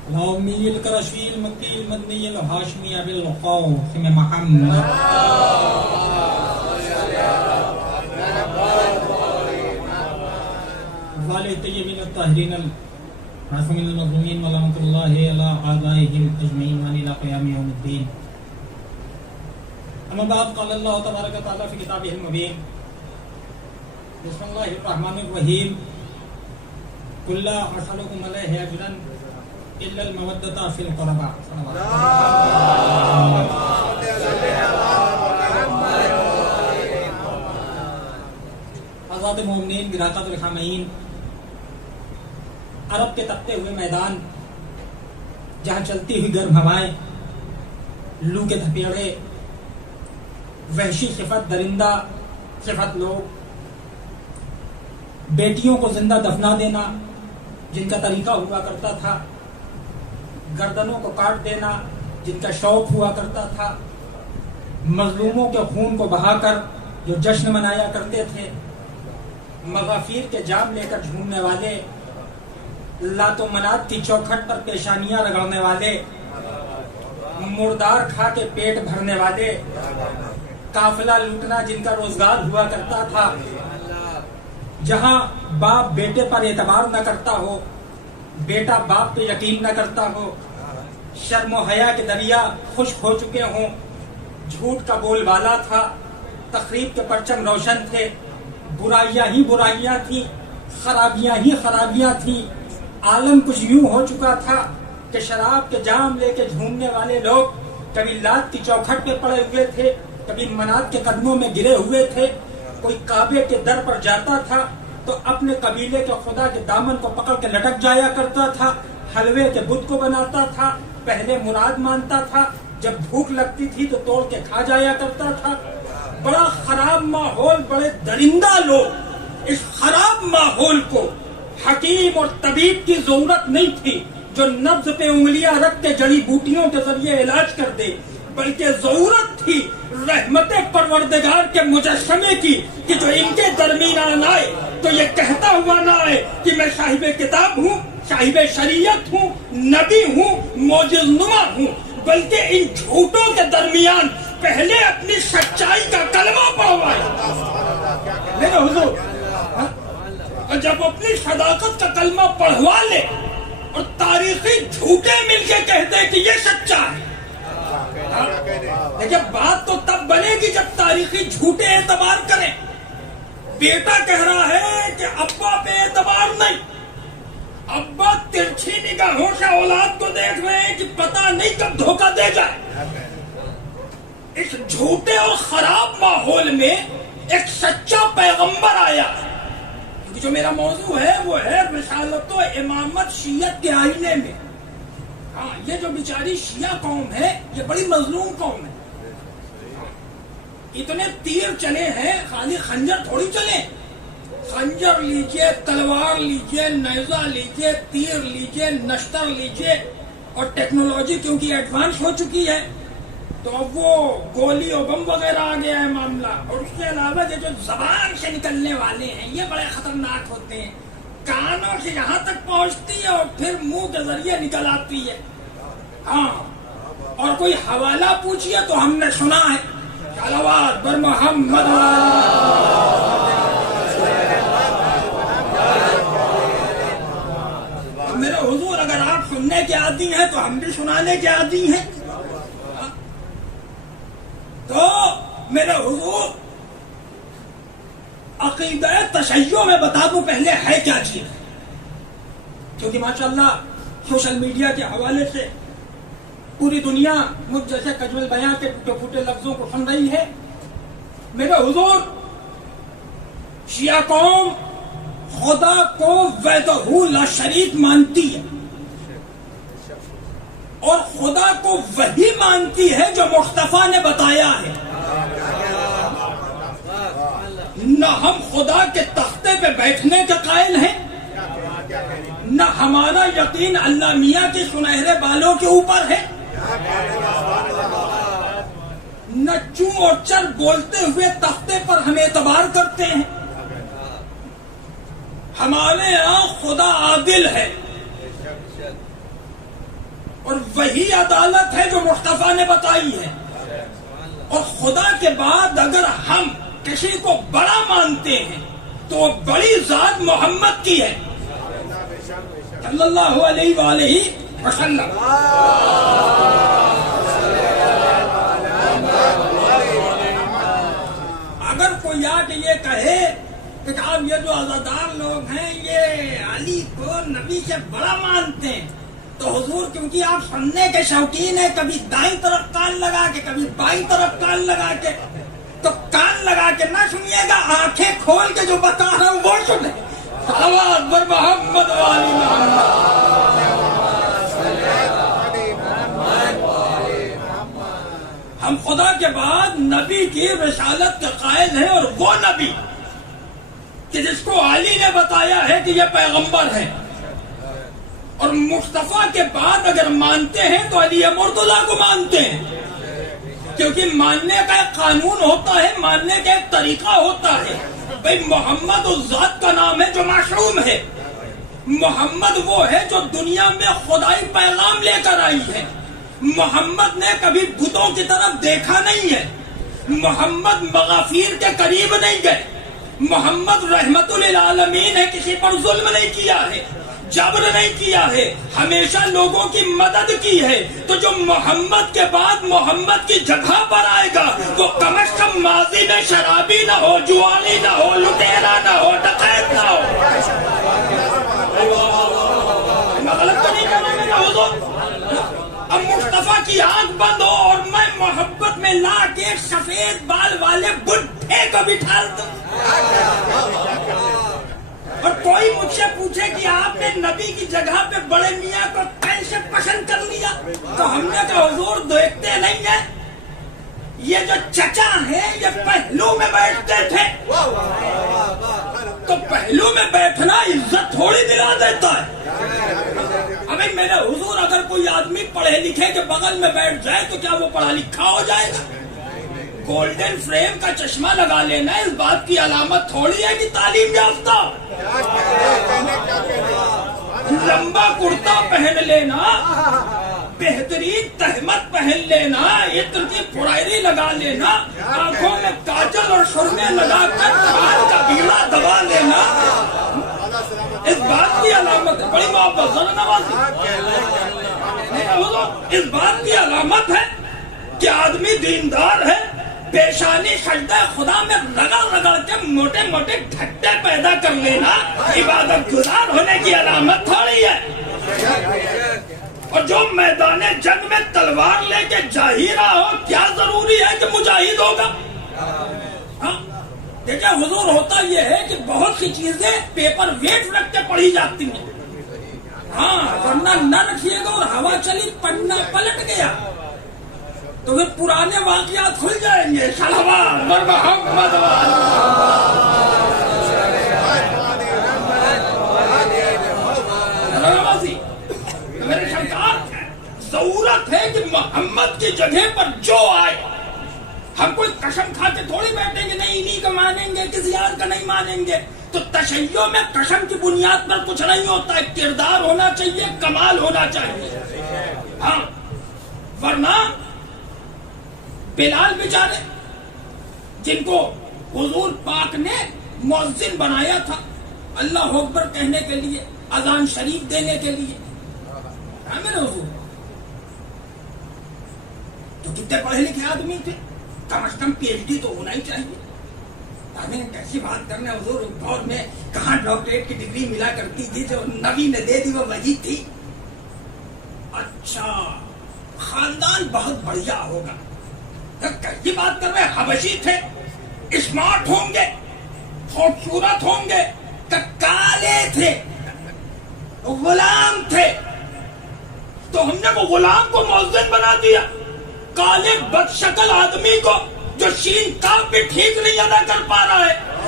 اللهم الكرشي المكي المدني الهاشمي أبي القاسم محمد وآل الطيبين الطاهرين معصومين المظلومين ورحمة الله على أعدائهم أجمعين وإلى قيام يوم الدين. أما بعد قال الله تبارك وتعالى في كتابه المبين بسم الله الرحمن الرحيم قل لا أسألكم عليه أجرا إلا المودة في القربى. حضرات مومنین گراقات الخامعین، عرب کے تپتے ہوئے میدان جہاں چلتی ہوئی گرم ہوائیں، لو کے تھپیڑے، وحشی صفت درندہ صفت لوگ، بیٹیوں کو زندہ دفنا دینا جن کا طریقہ ہوا کرتا تھا، گردنوں کو کاٹ دینا جن کا شوق ہوا کرتا تھا، مظلوموں کے خون کو بہا کر جو جشن منایا کرتے تھے، مغافیر کے جام لے کر جھومنے والے، لات و منات کی چوکھٹ پر پیشانیاں رگڑنے والے، مردار کھا کے پیٹ بھرنے والے، قافلہ لوٹنا جن کا روزگار ہوا کرتا تھا، جہاں باپ بیٹے پر اعتبار نہ کرتا ہو، بیٹا باپ پہ یقین نہ کرتا ہو، شرم و حیا کے دریا خشک ہو چکے ہوں، جھوٹ کا بول بالا تھا، تخریب کے پرچم روشن تھے، برائیاں ہی برائیاں تھیں، خرابیاں ہی خرابیاں تھیں، عالم کچھ یوں ہو چکا تھا کہ شراب کے جام لے کے جھومنے والے لوگ کبھی لات کی چوکھٹ پہ پڑے ہوئے تھے، کبھی منات کے قدموں میں گرے ہوئے تھے، کوئی کعبے کے در پر جاتا تھا تو اپنے قبیلے کے خدا کے دامن کو پکڑ کے لٹک جایا کرتا تھا، حلوے کے بت کو بناتا تھا، پہلے مراد مانتا تھا، جب بھوک لگتی تھی تو توڑ کے کھا جایا کرتا تھا۔ بڑا خراب ماحول، بڑے درندہ لوگ، اس خراب ماحول کو حکیم اور طبیب کی ضرورت نہیں تھی جو نبض پہ انگلیاں رکھ کے جڑی بوٹیوں کے ذریعے علاج کر دے، بلکہ ضرورت تھی رحمت پروردگار کے مجسمے کی کہ جو ان کے درمیان آئے تو یہ کہتا ہوا نہ آئے کہ میں صاحب کتاب ہوں، صاحب شریعت ہوں، نبی ہوں، معجز نما ہوں، بلکہ ان جھوٹوں کے درمیان پہلے اپنی سچائی کا کلمہ پڑھوائے میرے حضور، اور جب اپنی صداقت کا کلمہ پڑھوا لے اور تاریخی جھوٹے مل کے کہتے کہ یہ سچا ہے، لیکن بات تو تب بنے گی جب تاریخی جھوٹے اعتبار کریں۔ بیٹا کہہ رہا ہے کہ ابا پہ اعتبار نہیں، ابا ترچھی نگاہوں سے اولاد کو دیکھ رہے ہیں کہ پتہ نہیں کب دھوکہ دے جائے۔ اس جھوٹے اور خراب ماحول میں ایک سچا پیغمبر آیا، کیونکہ جو میرا موضوع ہے وہ ہے رسالت و امامت شیعت کے آئینے میں۔ ہاں، یہ جو بیچاری شیعہ قوم ہے یہ بڑی مظلوم قوم ہے، اتنے تیر چلے ہیں، خالی خنجر تھوڑی چلے، خنجر لیجئے، تلوار لیجئے، نیزہ لیجئے، تیر لیجئے، نشتر لیجئے، اور ٹیکنالوجی کیونکہ ایڈوانس ہو چکی ہے تو اب وہ گولی اور بم وغیرہ آ گیا ہے معاملہ، اور اس کے علاوہ یہ جو زبان سے نکلنے والے ہیں یہ بڑے خطرناک ہوتے ہیں، کانوں سے یہاں تک پہنچتی ہے اور پھر منہ کے ذریعے نکل آتی ہے۔ ہاں، اور کوئی حوالہ پوچھیے تو ہم نے سنا ہے، صلوات بر محمد۔ میرے حضور اگر آپ سننے کے عادی ہیں تو ہم بھی سنانے کے عادی ہیں۔ تو میرے حضور عقیدہ تشیع میں بتا دوں پہلے ہے کیا چیز، کیونکہ ماشاءاللہ سوشل میڈیا کے حوالے سے پوری دنیا مجھ جیسے کجول بیان کے ٹوٹے پھوٹے لفظوں کو سن رہی ہے۔ میرے حضور، شیعہ قوم خدا کو وحدہ لا شریک مانتی ہے اور خدا کو وہی مانتی ہے جو مصطفیٰ نے بتایا ہے۔ نہ ہم خدا کے تختے پہ بیٹھنے کے قائل ہیں، نہ ہمارا یقین اللہ میاں کے سنہرے بالوں کے اوپر ہے، نہ چوں اور چر بولتے ہوئے تختے پر ہم اعتبار کرتے ہیں. ہمارے یہاں خدا عادل ہے اور وہی عدالت ہے جو مصطفیٰ نے بتائی ہے. اور خدا کے بعد اگر ہم کسی کو بڑا مانتے ہیں تو وہ بڑی ذات محمد کی ہے صلی اللہ علیہ وآلہ وسلم. اگر کوئی آ کے یہ کہے کہ آپ یہ جو عزادار لوگ ہیں یہ علی کو نبی سے بڑا مانتے ہیں، تو حضور کیونکہ آپ سننے کے شوقین ہیں، کبھی دائیں طرف کان لگا کے کبھی بائیں طرف کان لگا کے، تو کان لگا کے نہ سنیے گا، آنکھیں کھول کے جو بتا رہا ہوں وہ سنیں. صلوات بر محمد والی محمد. ہم خدا کے بعد نبی کی رسالت کے قائل ہیں، اور وہ نبی کہ جس کو علی نے بتایا ہے کہ یہ پیغمبر ہے. اور مصطفیٰ کے بعد اگر مانتے ہیں تو علی مرتضیٰ کو مانتے ہیں، کیونکہ ماننے کا ایک قانون ہوتا ہے، ماننے کا ایک طریقہ ہوتا ہے. بھئی محمد اس ذات کا نام ہے جو معصوم ہے. محمد وہ ہے جو دنیا میں خدائی پیغام لے کر آئی ہے. محمد نے کبھی بتوں کی طرف دیکھا نہیں ہے. محمد مغافیر کے قریب نہیں گئے. محمد رحمت للعالمین ہے، کسی پر ظلم نہیں کیا ہے، جبر نہیں کیا ہے، ہمیشہ لوگوں کی مدد کی ہے. تو جو محمد کے بعد محمد کی جگہ پر آئے گا وہ کم از کم ماضی میں شرابی نہ ہو، جوانی نہ ہو، لٹیرا نہ ہو، ڈکیت نہ ہو. میں غلط تو نہیں کہہ رہا میرا حضور؟ اب مصطفیٰ کی آنکھ بند ہو اور میں محبت میں لا کے سفید بال والے بڈھے کو بٹھا دوں، اور کوئی مجھ سے پوچھے کہ آپ نے نبی کی جگہ پہ بڑے میاں کو کیسے پسند کر لیا، تو ہم نے کہا حضور دیکھتے نہیں ہیں، یہ جو چچا ہیں یہ پہلو میں بیٹھتے تھے، تو پہلو میں بیٹھنا عزت تھوڑی دلا دیتا ہے. ابھی میرے حضور اگر کوئی آدمی پڑھے لکھے کے بغل میں بیٹھ جائے تو کیا وہ پڑھا لکھا ہو جائے گا؟ گولڈن فریم کا چشمہ لگا لینا اس بات کی علامت تھوڑی ہے کہ تعلیم یافتہ. لمبا کرتا پہن لینا، بہترین تہمت پہن لینا، عطر کی پرائری لگا لینا، آنکھوں میں کاجل اور سرمے لگا کر کان کا بیڑا دبا لینا اس بات کی علامت ہے. بڑی محبت ذرا نوازی، اس بات کی علامت ہے کہ آدمی دیندار ہے. پیشانی سجدہ خدا میں رگڑ رگڑ کے موٹے موٹے گھٹے پیدا کر لینا عبادت گزار ہونے کی علامت تھوڑی ہے. اور جو میدان جنگ میں تلوار لے کے جا ہی رہا ہو، کیا ضروری ہے کہ مجاہد ہوگا؟ دیکھیں حضور، ہوتا یہ ہے کہ بہت سی چیزیں پیپر ویٹ رکھ کے پڑھی جاتی ہیں، ورنہ نہ رکھیے گا اور ہوا چلی پڑھنا پلٹ گیا تو پھر پرانے واقعات کھل جائیں گے. صلوات بر محمد میرے سرکار، ضرورت ہے کہ محمد کی جگہ پر جو آئے، ہم کوئی قسم کھا کے تھوڑی بیٹھیں گے نہیں انہی کا مانیں گے کسی اور کا نہیں مانیں گے. تو تشیع میں قسم کی بنیاد پر کچھ نہیں ہوتا ہے، کردار ہونا چاہیے، کمال ہونا چاہیے. ہاں، ورنہ بلال بیچارے جن کو حضور پاک نے مؤذن بنایا تھا اللہ اکبر کہنے کے لیے، اذان شریف دینے کے لیے، میرے حضور تو کتنے پڑھے لکھے آدمی تھے، کم از کم پی ایچ ڈی تو ہونا ہی چاہیے. کیسی بات کرنا حضور، دور میں کہاں ڈاکٹریٹ کی ڈگری ملا کرتی تھی، جو نبی نے دے دی وہ وہی تھی. اچھا، خاندان بہت بڑھیا ہوگا. کیسی بات کر رہے، حبشی تھے، اسمارٹ ہوں گے، خوبصورت ہوں گے، کالے تھے، غلام تھے، تو ہم نے وہ غلام کو مؤذن بنا دیا. کالے بد شکل آدمی کو جو شین کاف بھی ٹھیک نہیں ادا کر پا رہا ہے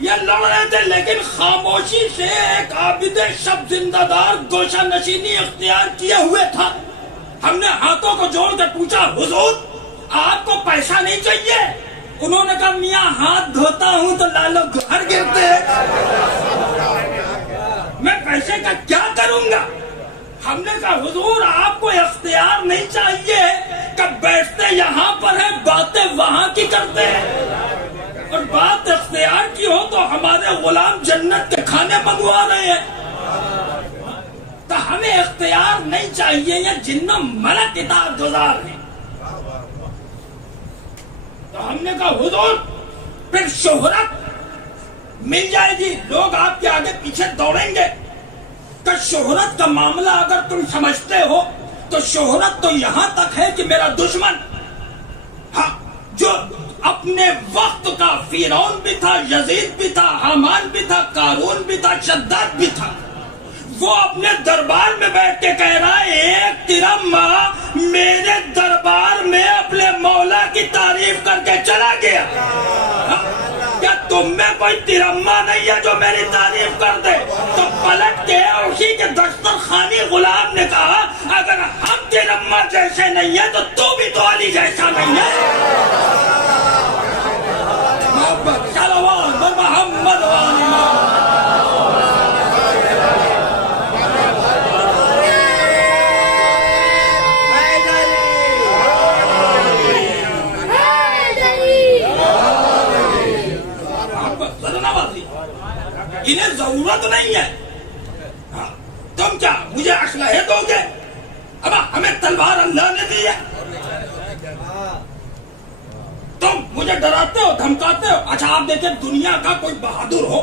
یہ لڑ رہے تھے لیکن خاموشی سے ایک عابد شب زندہ دار گوشہ نشینی اختیار کیے ہوئے تھا. ہم نے ہاتھوں کو جوڑ کر پوچھا حضور آپ کو پیسہ نہیں چاہیے؟ انہوں نے کہا میاں ہاتھ دھوتا ہوں تو لالو گھر گرتے ہیں، میں پیسے کا کیا کروں گا؟ ہم نے کہا حضور آپ کو اختیار نہیں چاہیے کہ بیٹھتے یہاں پر ہیں باتیں وہاں کی کرتے ہیں، اور بات اختیار کی ہو تو ہمارے غلام جنت کے کھانے منگوا رہے ہیں. تو ہمیں اختیار نہیں چاہیے، یہ جنوں ملا کتاب گزار ہیں. تو ہم نے کہا حضور پھر شہرت مل جائے گی، لوگ آپ کے آگے پیچھے دوڑیں گے. کہ شہرت کا معاملہ اگر تم سمجھتے ہو تو شہرت تو یہاں تک ہے کہ میرا دشمن جو اپنے وقت کا فرعون بھی تھا، یزید بھی تھا، حامان بھی تھا، قارون بھی تھا، شداد بھی تھا، وہ اپنے دربار میں بیٹھ کے کہہ رہا ہے ایک ترما میرے دربار میں اپنے مولا کی تعریف کر کے چلا گیا. کیا تم میں کوئی ترما نہیں ہے جو میری تعریف کر دے؟ تو پلٹ کے اسی کے دسترخوانی غلام نے کہا اگر ہم ترما جیسے نہیں ہیں تو بھی تو علی جیسا نہیں ہے. محمد انہیں ضرورت نہیں ہے. تم کیا مجھے اسلحے دو گے؟ اب ہمیں تلوار اللہ نے دی ہے. تم مجھے ڈراتے ہو، دھمکاتے ہو. اچھا آپ دیکھیں دنیا کا کوئی بہادر ہو،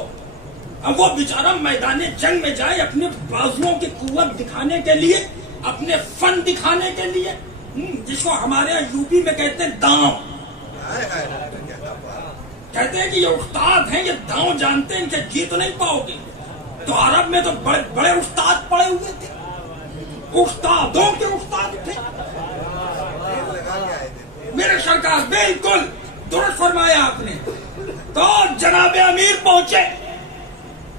اب وہ بیچارہ میدان جنگ میں جائے اپنے بازوؤں کی قوت دکھانے کے لیے، اپنے فن دکھانے کے لیے، جس کو ہمارے یہاں یوپی میں کہتے ہیں داؤں. کہتے ہیں کہ یہ استاد ہیں، یہ داؤں جانتے ہیں، ان سے جیت نہیں پاؤ گے. تو عرب میں تو بڑے بڑے استاد پڑے ہوئے تھے، استادوں کے استاد تھے. میرے سرکار بالکل درست فرمایا آپ نے. تو جناب امیر پہنچے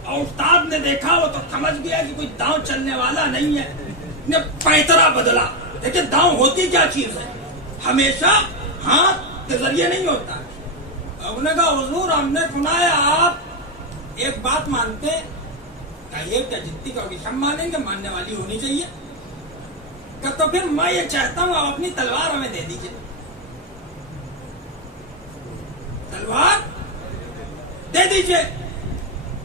اور استاد نے دیکھا، وہ تو سمجھ گیا کہ کوئی داؤں چلنے والا نہیں ہے، نے پیترا بدلا. دیکھیں داؤں ہوتی کیا چیز ہے، ہمیشہ ہاتھ کے ذریعے نہیں ہوتا. انہوں نے کہا حضور ہم نے سنا ہے آپ ایک بات مانتے ہیں. کہیے کیا جتنی کہوگی سب مانیں گے، ماننے والی ہونی چاہیے. کہ تو پھر میں یہ چاہتا ہوں آپ اپنی تلوار ہمیں دے دیجیے. تلوار دے دیجیے.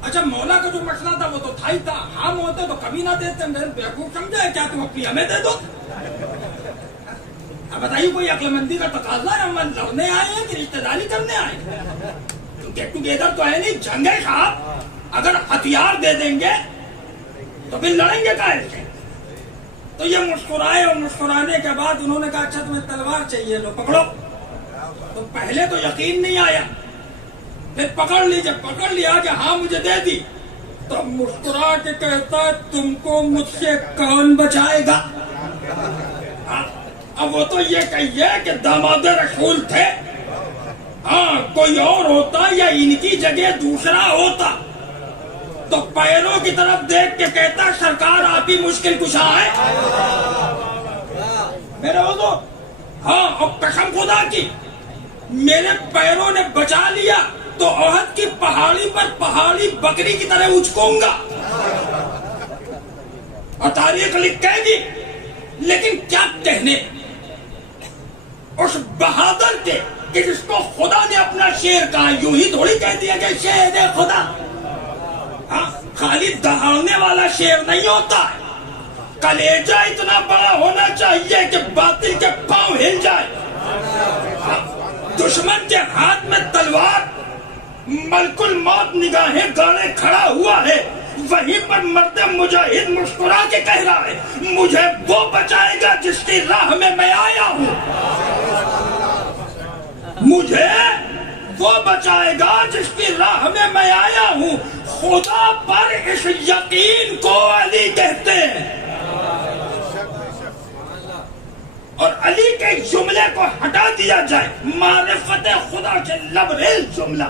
اچھا مولا کا جو مسئلہ تھا وہ تو تھا ہی تھا، ہم ہوتے تو کبھی نہ دیتے. میرے بیوقوف سمجھا ہے کیا تم اپنی ہمیں دے دو؟ اب بتائیے کوئی عقل مندی کا تقاضا ہے؟ ہم لڑنے آئے ہیں کہ رشتہ داری کرنے آئے ہیں؟ گیٹ ٹوگیدر تو ہے نہیں. جنگ ہے صاحب، اگر ہتھیار دے دیں گے تو پھر لڑیں گے کائے سے؟ تو یہ مسکرائے اور مسکرانے کے بعد انہوں نے کہا اچھا تمہیں تلوار چاہیے لو پکڑو. تو پہلے تو یقین نہیں آیا، پھر پکڑ لیجیے، پکڑ لیا کہ ہاں مجھے دے دی. تو مسکرا کے کہتا تم کو مجھ سے کون بچائے گا؟ اب وہ تو یہ کہیے کہ داماد رسول تھے، ہاں کوئی اور ہوتا یا ان کی جگہ دوسرا ہوتا تو پیروں کی طرف دیکھ کے کہتا سرکار آپ ہی مشکل کشا ہے. میرے حضور ہاں، اور قسم خدا کی میرے پیروں نے بچا لیا تو احد کی پہاڑی پر پہاڑی بکری کی طرح اچکوں گا اور تاریخ لکھے گی. لیکن کیا کہنے اس بہادر کے کہ جس کو خدا نے اپنا شیر کہا، یوں ہی تھوڑی کہہ دیا کہ شیر خدا. خالی دہاڑنے والا شیر نہیں ہوتا، کلیجہ اتنا بڑا ہونا چاہیے کہ باطل کے پاؤں ہل جائے. دشمن کے ہاتھ میں تلوار، ملک الموت نگاہیں گاڑے کھڑا ہوا ہے، وہیں پر مرد مجاہد مسکرا کے کہہ رہا ہے مجھے وہ بچائے گا جس کی راہ میں میں آیا ہوں. مجھے وہ بچائے گا جس کی راہ میں آیا ہوں. خدا پر اس یقین کو علی کہتے ہیں. اور علی کے جملے کو ہٹا دیا جائے، معرفت خدا سے لبریز جملہ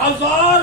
1000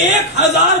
1000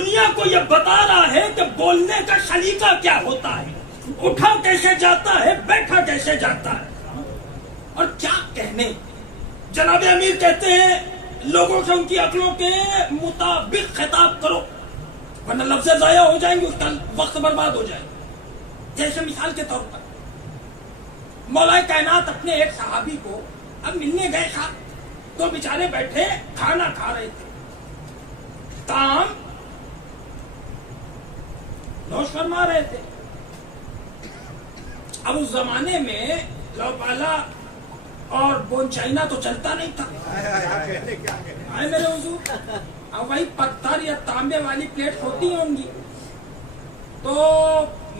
دنیا کو یہ بتا رہا ہے کہ بولنے کا سلیقہ کیا ہوتا ہے، اٹھا کیسے جاتا ہے، بیٹھا کیسے جاتا ہے، اور کیا کہنے۔ جناب امیر کہتے ہیں لوگوں سے ان کی عقلوں کے مطابق خطاب کرو ورنہ لفظ ضائع ہو جائیں گے، اس کا وقت برباد ہو جائے گا۔ جیسے مثال کے طور پر مولا کائنات اپنے ایک صحابی کو اب ملنے گئے ساتھ، تو بیچارے بیٹھے کھانا کھا رہے تھے، کام نوش فرما رہے تھے۔ اب اس زمانے میں لو پالا اور بون چائنا تو چلتا نہیں تھا، آئے میرے حضور، اب وہی پتھر یا تانبے والی پلیٹ ہوتی ہوں گی، تو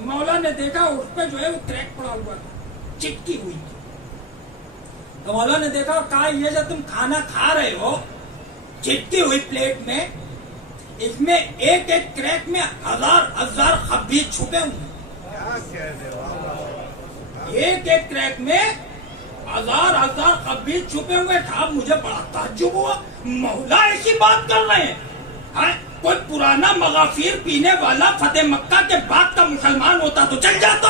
مولا نے دیکھا اس پہ جو ہے وہ کریک پڑا ہوا تھا، چٹکی ہوئی تھی۔ تو مولا نے دیکھا، کہا یہ جو تم کھانا کھا رہے ہو چٹکی ہوئی پلیٹ میں، اس میں ایک ایک کریک میں ہزار خبیث چھپے ہوئے، ایک ایک کریک میں ہزار خبیث چھپے ہوئے تھا۔ مجھے بڑا تعجب ہوا، مولا ایسی بات کر رہے ہیں؟ ہاں، کوئی پرانا مغافیر پینے والا فتح مکہ کے بعد کا مسلمان ہوتا تو چل جاتا،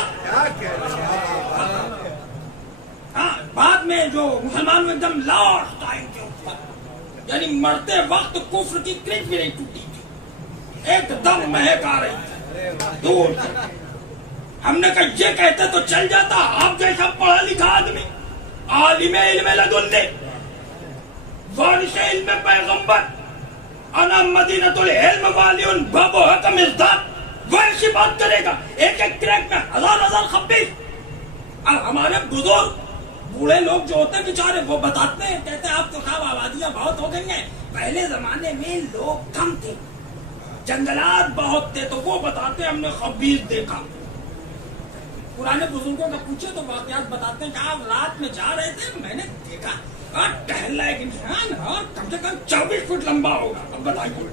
ہاں، بعد میں جو مسلمان ایک دم لاسٹ ٹائم کے اوپر، یعنی مرتے وقت کفر کی کرنچ بھی نہیں ٹوٹی تھی، ایک دم مہک آ رہی تھی دور سے۔ ہم نے کہا یہ کہتے تو چل جاتا، آپ جیسا پڑھا لکھا آدمی، عالم علم لدن، وارث علم پیغمبر، انا مدینۃ العلم والی بابو حکم ازداد، وہ ایسی بات کرے گا؟ ایک ایک کریک میں ہزار خبیث۔ اب ہمارے بزرگ بوڑھے لوگ جو ہوتے ہیں بیچارے، وہ بتاتے ہیں، کہتے ہیں آپ تو صاحب آبادیاں بہت ہو گئی ہیں، پہلے زمانے میں لوگ کم تھے، جنگلات بہت تھے، تو وہ بتاتے ہم نے خبیث دیکھا۔ پرانے بزرگوں کا پوچھے تو واقعات بتاتے ہیں کہ آپ رات میں جا رہے تھے، میں نے دیکھا اور ٹہل رہا ایک انسان اور کم سے کم 24 فٹ لمبا ہوگا۔ اب بتائیے،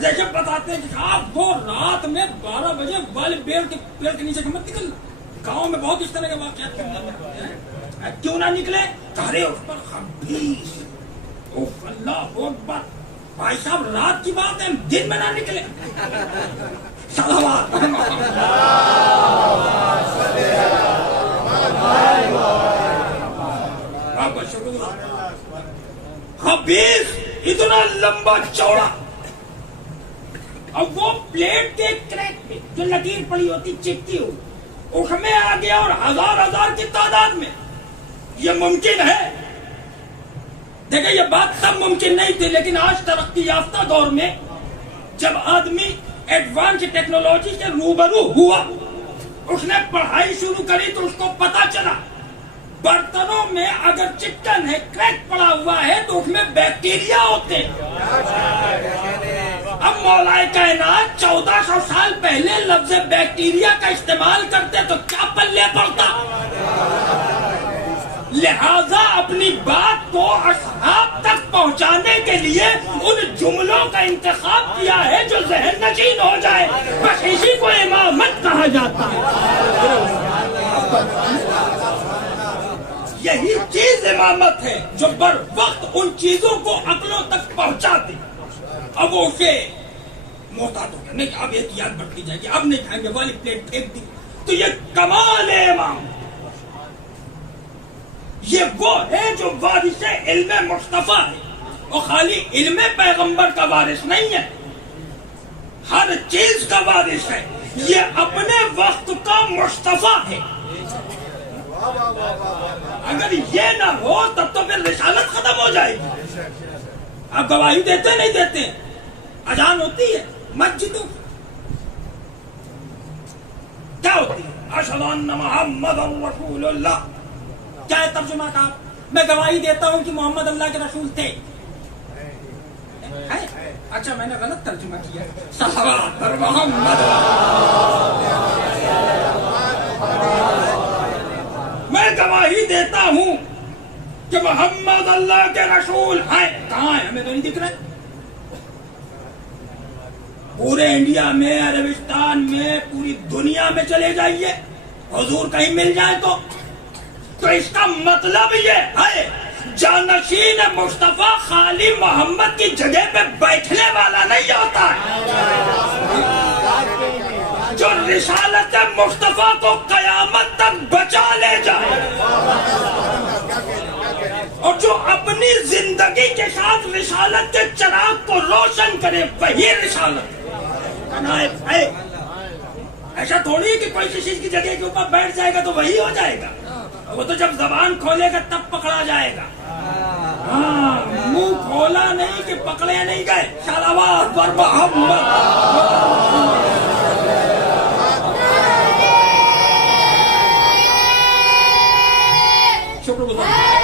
جیسے بتاتے ہیں کہ آپ وہ رات میں 12 بجے والے پیڑ کے نیچے سے مت نکلنا۔ گاؤں میں بہت اس طرح کے واقعات کیوں نہ نکلے؟ ارے اس پر خبیث، اوف اللہ اکبر، بھائی صاحب رات کی بات ہے، دن میں نہ نکلے۔ صلوات خبیث اتنا لمبا چوڑا، اب وہ پلیٹ کے کریک میں جو لکیر پڑی ہوتی چٹکی ہوئی، اس میں آ گیا اور ہزار کی تعداد میں۔ یہ ممکن ہے؟ دیکھیں یہ بات تب ممکن نہیں تھی، لیکن آج ترقی یافتہ دور میں جب آدمی ایڈوانس ٹیکنالوجی سے روبرو ہوا، اس نے پڑھائی شروع کری تو اس کو پتا چلا برتنوں میں اگر چکن ہے، کریک پڑا ہوا ہے، تو اس میں بیکٹیریا ہوتے ہیں۔ اب مولا کائنات 1400 سال پہلے لفظ بیکٹیریا کا استعمال کرتے تو کیا پلے پڑتا؟ لہذا اپنی بات کو اصحاب تک پہنچانے کے لیے ان جملوں کا انتخاب کیا ہے جو ذہن نشین ہو جائے، بس اسی کو امامت کہا جاتا ہے۔ یہی چیز امامت ہے جو بر وقت ان چیزوں کو عقلوں تک پہنچا دے۔ اب وہ اسے محتاط ہو گیا، نہیں اب ایک یاد بڑھتی جائے گی، اب نہیں کھائیں گے، والی پلیٹ پھینک دی۔ تو یہ کمال ہے امام، یہ وہ ہے جو وارث علم مصطفیٰ ہے، اور خالی علم پیغمبر کا وارث نہیں ہے، ہر چیز کا وارث ہے، یہ اپنے وقت کا مصطفیٰ ہے۔ اگر یہ نہ ہو تب تو پھر رسالت ختم ہو جائے گی۔ آپ گواہی دیتے نہیں دیتے، اذان ہوتی ہے مسجدوں، کیا ہوتی ہے؟ اشہد ان محمد رسول اللہ، کیا ہے ترجمہ کا؟ میں گواہی دیتا ہوں کہ محمد اللہ کے رسول تھے۔ اچھا میں نے غلط ترجمہ کیا، صلوات پر محمد۔ میں گواہی دیتا ہوں کہ محمد اللہ کے رسول ہیں۔ کہاں ہیں؟ ہمیں تو نہیں دکھ رہے۔ پورے انڈیا میں، عربستان میں، پوری دنیا میں چلے جائیے، حضور کہیں مل جائے تو اس کا مطلب یہ ہے جانشین مصطفیٰ خالی محمد کی جگہ پہ بیٹھنے والا نہیں ہو مصطفیٰ کو قیامت تک بچا لے جائے، اور جو اپنی زندگی کے ساتھ رسالت کے چراغ کو روشن کرے وہی رسالت کا نائب ہے۔ ایسا تھوڑی ہے کہ کوئی کسی کی جگہ کے اوپر بیٹھ جائے گا تو وہی ہو جائے گا، وہ تو جب زبان کھولے گا تب پکڑا جائے گا۔ ہاں، منہ کھولا نہیں کہ پکڑے نہیں گئے۔ صلوات پر محمد۔ شکر گزار۔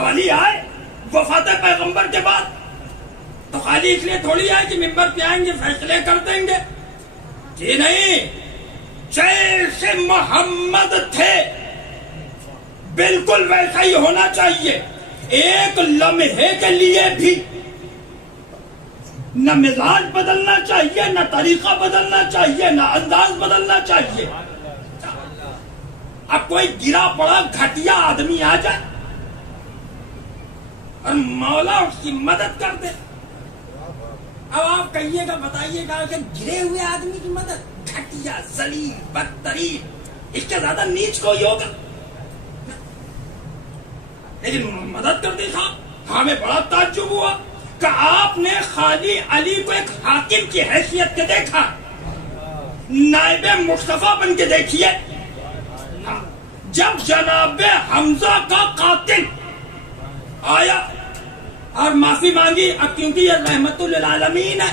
علی آئے وفات پیغمبر کے بعد تو خالی اس لیے تھوڑی آئے کہ ممبر پہ آئیں گے فیصلے کر دیں گے، جی نہیں، جیسے محمد تھے بالکل ویسا ہی ہونا چاہیے۔ ایک لمحے کے لیے بھی نہ مزاج بدلنا چاہیے، نہ طریقہ بدلنا چاہیے، نہ انداز بدلنا چاہیے۔ اب کوئی گرا پڑا گھٹیا آدمی آ جائے اور مولا اس کی مدد کر دے، اب آپ کہیے گا، بتائیے گا کہ گرے ہوئے آدمی کی مدد، گھٹیا، ذلیل، بدترین، اس کے زیادہ نیچ کوئی ہوگا؟ لیکن مدد کر دی صاحب۔ ہمیں بڑا تعجب ہوا کہ آپ نے خالی علی کو ایک حاکم کی حیثیت کے دیکھا، نائب مصطفیٰ بن کے دیکھیے۔ جب جناب حمزہ کا قاتل آیا اور معافی مانگی، اب کیونکہ یہ رحمت للعالمین ہے،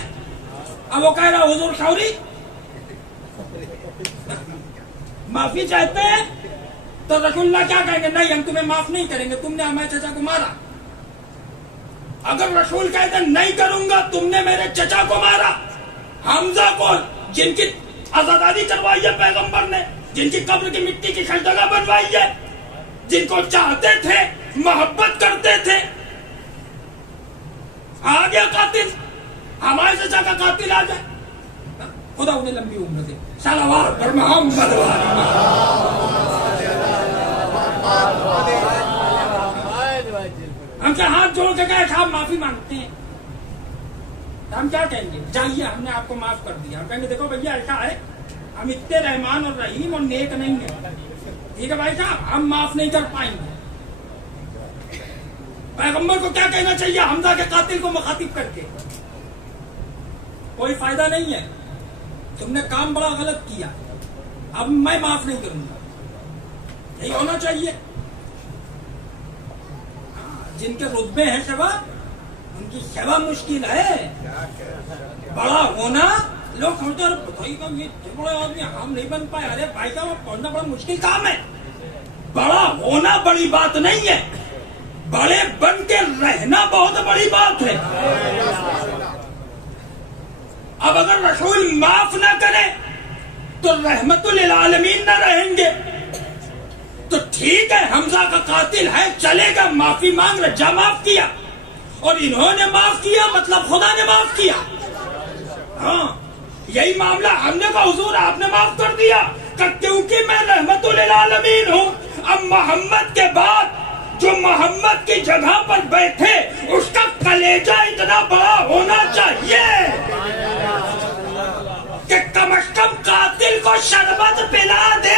اب وہ کہہ رہا حضور شوری معافی چاہتے ہیں تو رسول اللہ کیا کہیں گے؟ نہیں، ہم تمہیں معاف نہیں کریں گے، تم نے ہمارے چچا کو مارا۔ اگر رسول کہتے نہیں کروں گا، تم نے میرے چچا کو مارا، حمزہ کو، جن کی آزادی کروائی ہے پیغمبر نے، جن کی قبر کی مٹی کی جگہ بنوائی ہے، جن کو چاہتے تھے، محبت کرتے تھے، آ گیا قاتل، ہمارے چچا کا قاتل آ جائے، خدا انہیں لمبی عمر دے۔ صلوات پر محمد۔ ہم سے ہاتھ جوڑ کے کہے صاحب معافی مانگتے ہیں، ہم کیا کہیں گے؟ جائیے، ہم نے آپ کو معاف کر دیا۔ ہم کہیں گے دیکھو بھیا ایسا ہے، ہم اتنے رحمان اور رحیم اور نیک نہیں ہیں، ٹھیک ہے بھائی صاحب، ہم معاف نہیں کر پائیں گے۔ پیغمبر کو کیا کہنا چاہیے حمزہ کے قاتل کو مخاطب کر کے؟ کوئی فائدہ نہیں ہے، تم نے کام بڑا غلط کیا، اب میں معاف نہیں کروں گا، یہی ہونا چاہیے۔ جن کے رتبے ہیں سوا، ان کی سوا مشکل ہے، بڑا ہونا لوگ سمجھتے ہیں بتائیے گا یہ بڑے آدمی ہم نہیں بن پائے، ارے بھائی صاحب پڑھنا بڑا مشکل کام ہے، بڑا ہونا بڑی بات نہیں ہے، بڑے بن کے رہنا بہت بڑی بات ہے۔ اب اگر رسول معاف نہ کرے تو رحمت للعالمین نہ رہیں گے، تو ٹھیک ہے حمزہ کا قاتل ہے، چلے گا، معافی مانگ رہے، جا معاف کیا، اور انہوں نے معاف کیا مطلب خدا نے معاف کیا۔ ہاں یہی معاملہ ہم نے کہا حضور آپ نے معاف کر دیا، کہ کیونکہ میں رحمت للعالمین ہوں، اب محمد کے بعد جو محمد کی جگہ پر بیٹھے اس کا کلیجہ اتنا بڑا ہونا چاہیے کہ کم از کم قاتل کو شربت پلا دے،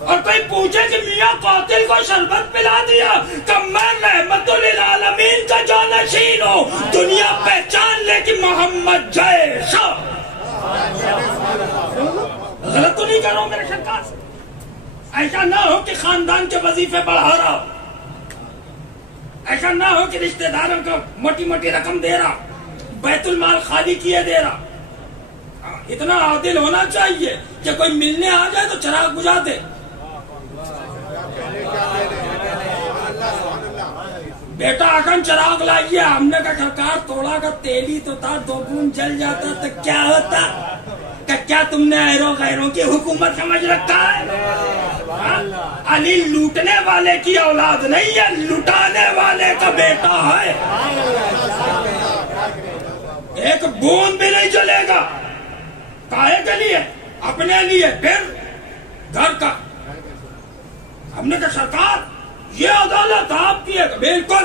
اور کوئی پوچھے کہ میاں قاتل کو شربت پلا دیا کہ میں رحمت للعالمین کا جانشین ہوں، دنیا پہچان لے کہ محمد جیسا۔ غلط تو نہیں کر رہا ہوں میرے سرکار؟ ایسا نہ ہو کہ خاندان کے وظیفے بڑھا رہا ہو، ایسا نہ ہو کہ رشتہ داروں کو موٹی موٹی رقم دے رہا، بیت المال خالی کیے دے رہا۔ اتنا عادل ہونا چاہیے کہ کوئی ملنے آ جائے تو چراغ بجھا دے۔ بیٹا اکن چراغ لائیے، ہم نے کہا سرکار تھوڑا کا تیلی تو تھا، 2 بوند جل جاتا تو کیا ہوتا؟ کہ کیا تم نے ایروں غیروں کی حکومت سمجھ رکھا ہے؟ علی لوٹنے والے کی اولاد نہیں ہے، لٹانے والے کا بیٹا ہے۔ ایک بوند بھی نہیں جلے گا، کائے کے لیے؟ اپنے لیے، پھر گھر کا۔ ہم نے کہا سرکار یہ عدالت آپ کی ہے، بالکل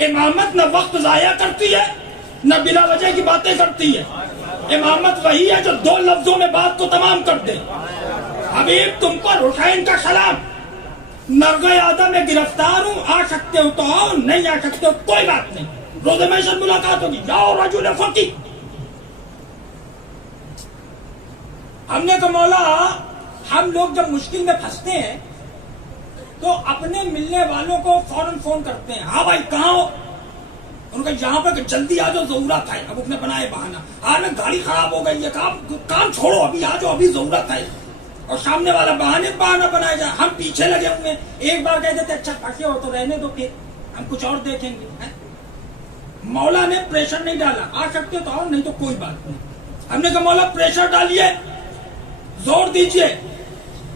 امامت نہ وقت ضائع کرتی ہے نہ بلا وجہ کی باتیں کرتی ہے. امامت وہی ہے جو 2 لفظوں میں بات کو تمام کر دے. حبیب تم پر حسین کا سلام. نرغہ آدم میں گرفتار ہوں, آ سکتے ہو تو آؤ, نہیں آ سکتے ہو کوئی بات نہیں, روز محشر ملاقات ہوگی. جاؤ رجل فقی. ہم نے کہا مولا ہم لوگ جب مشکل میں پھنستے ہیں تو اپنے ملنے والوں کو فوراً فون کرتے ہیں, ہاں بھائی کہاں ہو؟ ان کا یہاں پہ جلدی آ جاؤ, ضرورت ہے. اب اس نے بنائے بہانہ, ہاں میں گاڑی خراب ہو گئی ہے, کام چھوڑو ابھی آ جاؤ, ابھی ضرورت ہے. اور سامنے والا بہانہ بنایا جائے, ہم پیچھے لگے ہوئے ہیں. ایک بار کہہ دیتے اچھا پھنسے ہو تو رہنے دو, پھر ہم کچھ اور دیکھیں گے. مولا نے پریشر نہیں ڈالا, آ سکتے تو اور نہیں تو کوئی بات نہیں. ہم نے کہا مولا پریشر ڈالیے, زور دیجئے.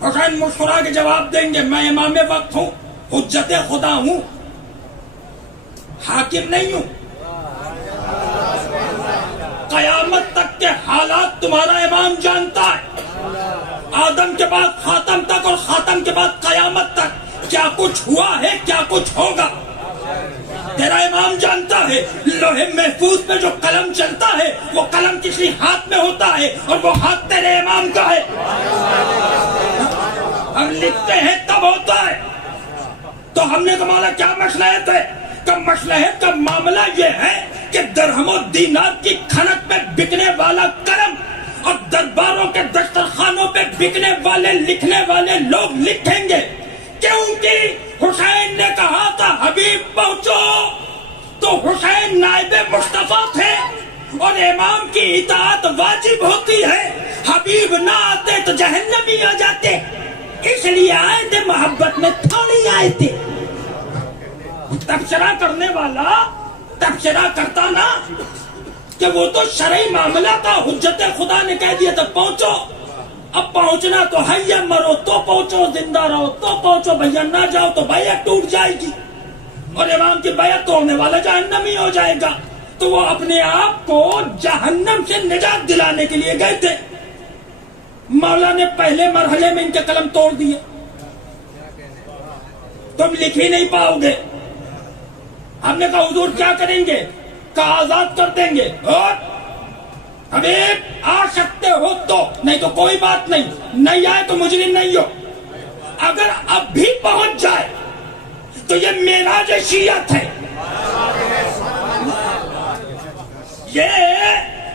حسین مسکرا کے جواب دیں گے, میں امام وقت ہوں, حجت خدا ہوں, حاکم نہیں ہوں. قیامت تک کے حالات تمہارا امام جانتا ہے. آدم کے بعد خاتم تک اور خاتم کے بعد قیامت تک کیا کچھ ہوا ہے, کیا کچھ ہوگا, تیرا امام جانتا ہے. لوح محفوظ پہ جو قلم چلتا ہے وہ قلم کسی ہاتھ میں ہوتا ہے اور وہ ہاتھ تیرے امام کا ہے. ہم لکھتے ہیں تب ہوتا ہے. تو ہم نے کمالا کیا مصلحت ہے؟ کہ مصلحت کا معاملہ یہ ہے کہ درہم و دینار کی کھنک میں بکنے والا قلم اور درباروں کے دسترخوانوں پہ بکنے والے لکھنے والے لوگ لکھیں گے, کیونکہ حسین نے کہا تھا حبیب پہنچو. تو حسین نائب مصطفیٰ تھے اور امام کی اطاعت واجب ہوتی ہے. حبیب نہ آتے تو جہنمی آ جاتے, اس لیے آئے تھے محبت میں تھوڑی آئے تھے. تبصرہ کرنے والا تبصرہ کرتا نا کہ وہ تو شرعی معاملہ تھا, حجت خدا نے کہہ دیا تھا پہنچو. اب پہنچنا تو ہے یا مرو تو پہنچو, زندہ رہو تو پہنچو, بھیا نہ جاؤ تو بیعت ٹوٹ جائے گی اور امام کی بیعت توڑنے والا جہنمی ہو جائے گا. تو وہ اپنے آپ کو جہنم سے نجات دلانے کے لیے گئے تھے. مولا نے پہلے مرحلے میں ان کے قلم توڑ دیے, تم لکھ ہی نہیں پاؤ گے. ہم نے کہا حضور کیا کریں گے؟ کہا آزاد کر دیں گے. اور حبیب آ سکتے ہو تو, نہیں تو کوئی بات نہیں, نہیں آئے تو مجرم نہیں ہو. اگر اب بھی پہنچ جائے تو یہ معراج شیعت ہے, یہ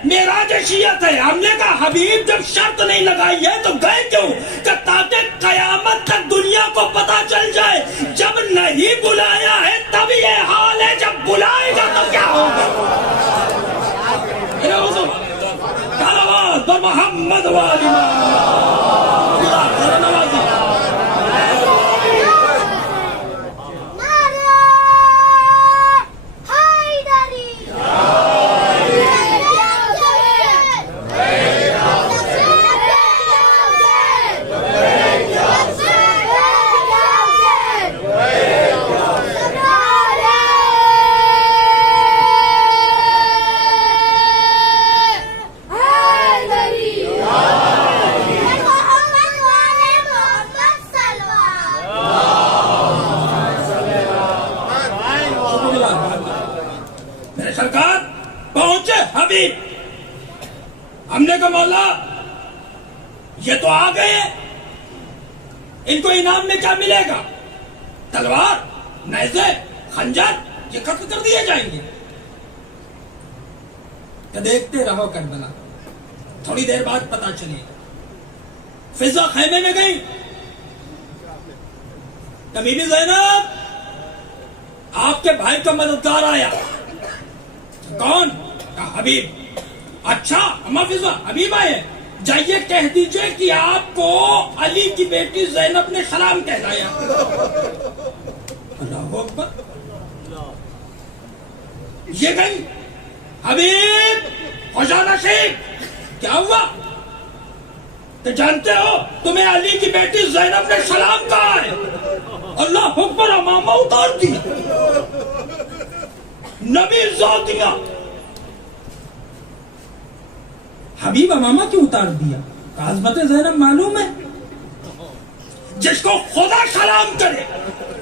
معراج شیعت ہے. ہم نے کہا حبیب جب شرط نہیں لگائی ہے تو گئے کیوں؟ کہ تاکہ قیامت تک دنیا کو پتا چل جائے جب نہیں بلایا ہے تب یہ حال ہے, جب بلائے گا تو کیا ہوگا. محمد والی سرکار پہنچے حبیب. ہم نے کہا مولا یہ تو آ گئے, ان کو انعام میں کیا ملے گا؟ تلوار, نیزے, خنجر, یہ قتل کر دیے جائیں گے. کہ دیکھتے رہو کربلا, تھوڑی دیر بعد پتا چلے. فضا خیمے میں گئی, بی بی زینب آپ کے بھائی کا مددگار آیا. کون؟ کہا حبیب. اچھا اما فضا حبیب آئے, جائیے کہہ دیجئے کہ آپ کو علی کی بیٹی زینب نے سلام کہلایا. اللہ اکبر. یہ گئی. حبیب خزانہ شیخ کیا ہوا؟ تو جانتے ہو تمہیں علی کی بیٹی زینب نے سلام کہا ہے. اللہ اکبر. امامہ اتار دیا, نبی زودیاں. حبیب امامہ کیوں اتار دیا؟ عظمت زینب معلوم ہے. جس کو خدا سلام کرے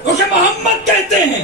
اسے محمد کہتے ہیں,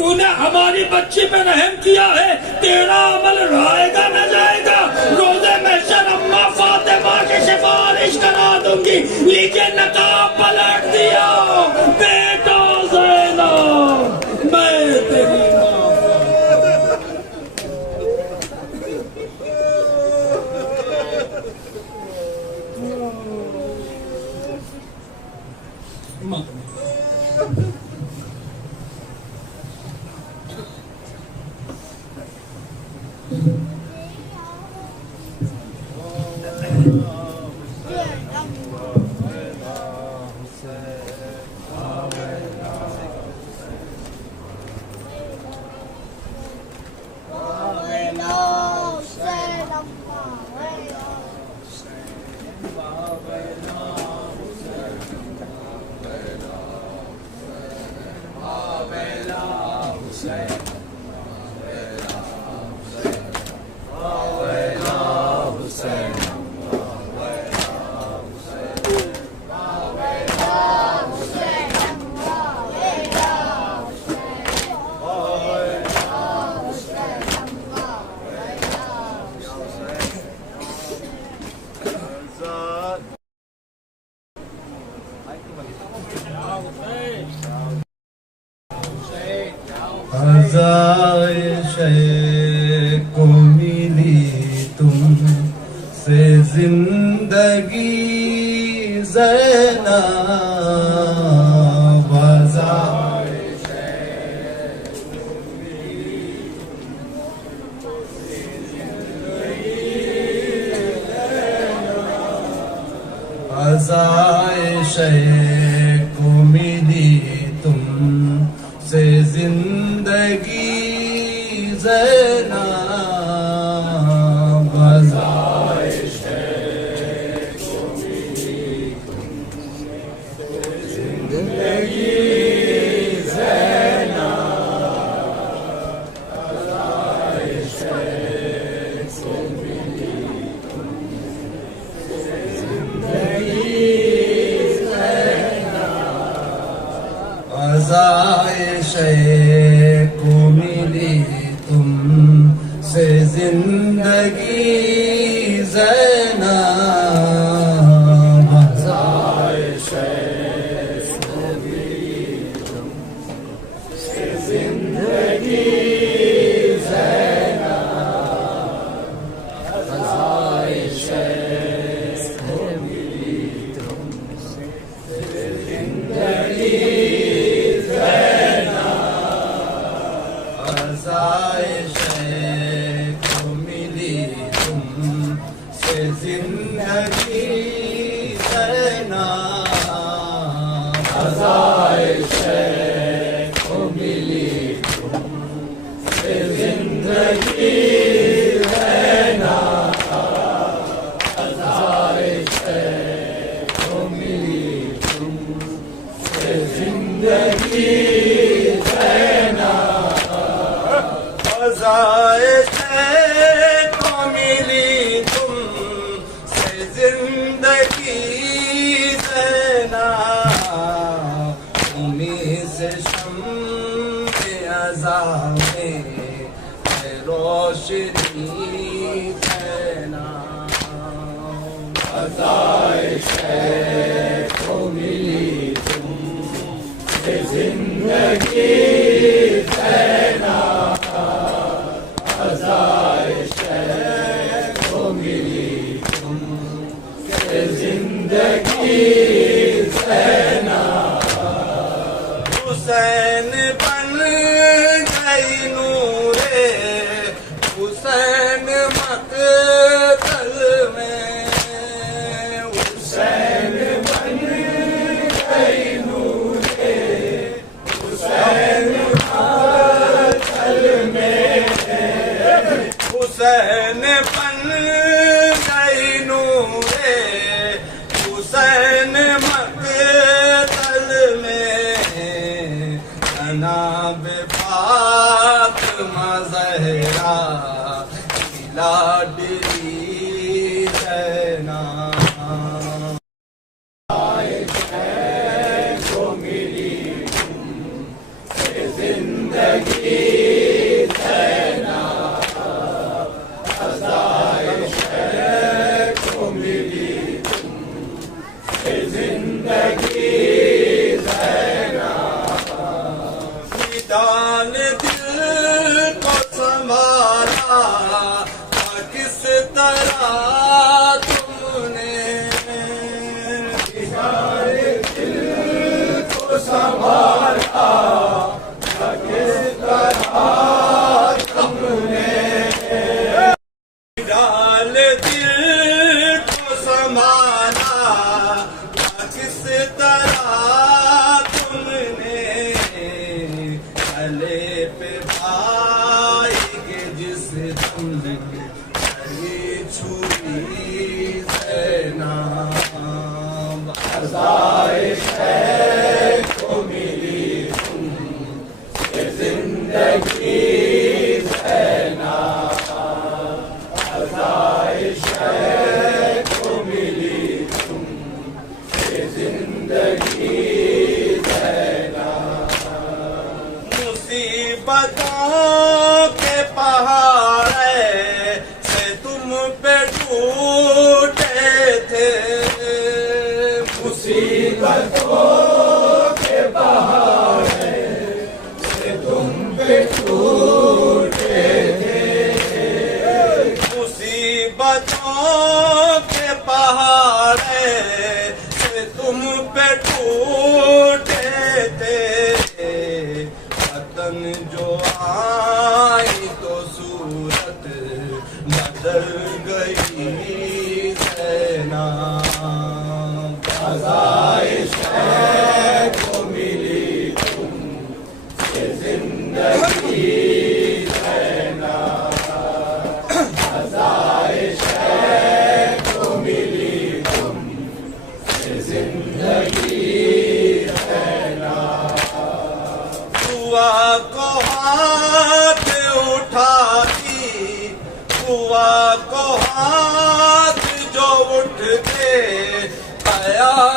تو نے ہماری بچی پہ رحم کیا ہے، تیرا عمل رائے گا نہ جائے گا، روزے محشر اماں فاطمہ کی سفارش کرا دوں گی، لیجے نقاب پلٹ دیا، بیٹا زینب میں تیری ماں آزائش کو ملی تم سے زندگی زینب، آزائش کو ملی تم سے زندگی زینب، آزائش کو ملی تم سے زندگی زینب، آزائش کو ملی تم سے زندگی زینب، آزائش کو ملی تم سے زندگی آزائش کو ملی تم سے زندگی زینب، آزائش کو ملی تم سے زندگی زینب، آزائش کو ملی تم سے زندگی آزائش کو ملی تم سے زندگی زینب، آزائش کو ملی تم سے زندگی زینب، آزائش کو ملی تم سے زندگی آزائش کو ملی تم سے زندگی زینب، امید سے شمع عذاب میں روشنی دینا، آزائش کو ملی تم سے زندگی زینب، آزائش کو ملی تم سے زندگی زینب، حسین بن گئی نورے حسین مقتل میں، حسین بن گئی نورے حسین مقتل میں، حسین بن گئی نورے حسین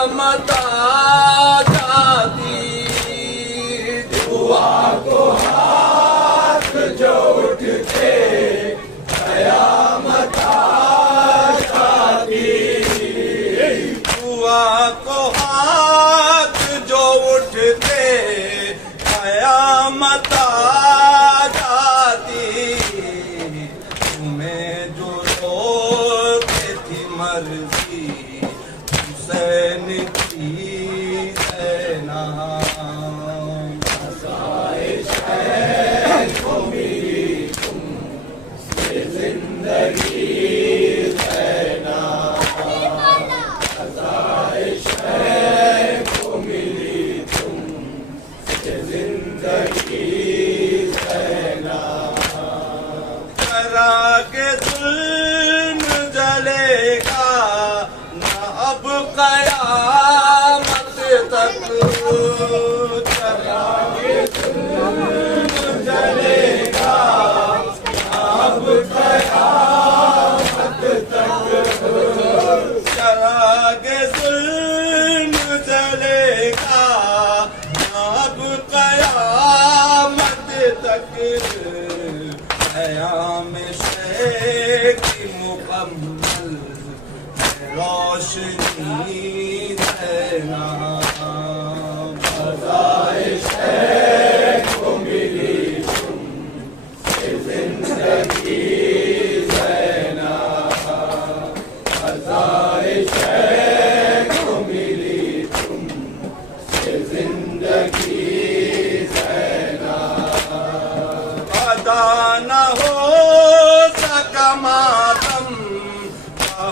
قیامت آ جاتی، دعا کو ہاتھ جو اٹھتے قیامت آ جاتی، دعا کو ہاتھ جو اٹھتے قیامت آ جاتی، تمہیں جو روکے تھی مرضی حسین کی زینب، آسائش ہے کو ملی تم سے زندگی زینب، آسائش ہے کو ملی تم سے زندگی زینب، چراغ ظلم جلے گا نہ اب قیامت تک، چراغ ظلم جلے گا نہ اب قیامت تک، چراغ ظلم جلے گا نہ اب قیامت تک، قیام شیخ کی مکمل روشنی زینب، فضائے شیخ کو ملی تم سے زندگی زینب، فضائے شیخ کو ملی تم سے زندگی زینب، ادا نہ ہو سکا ماتم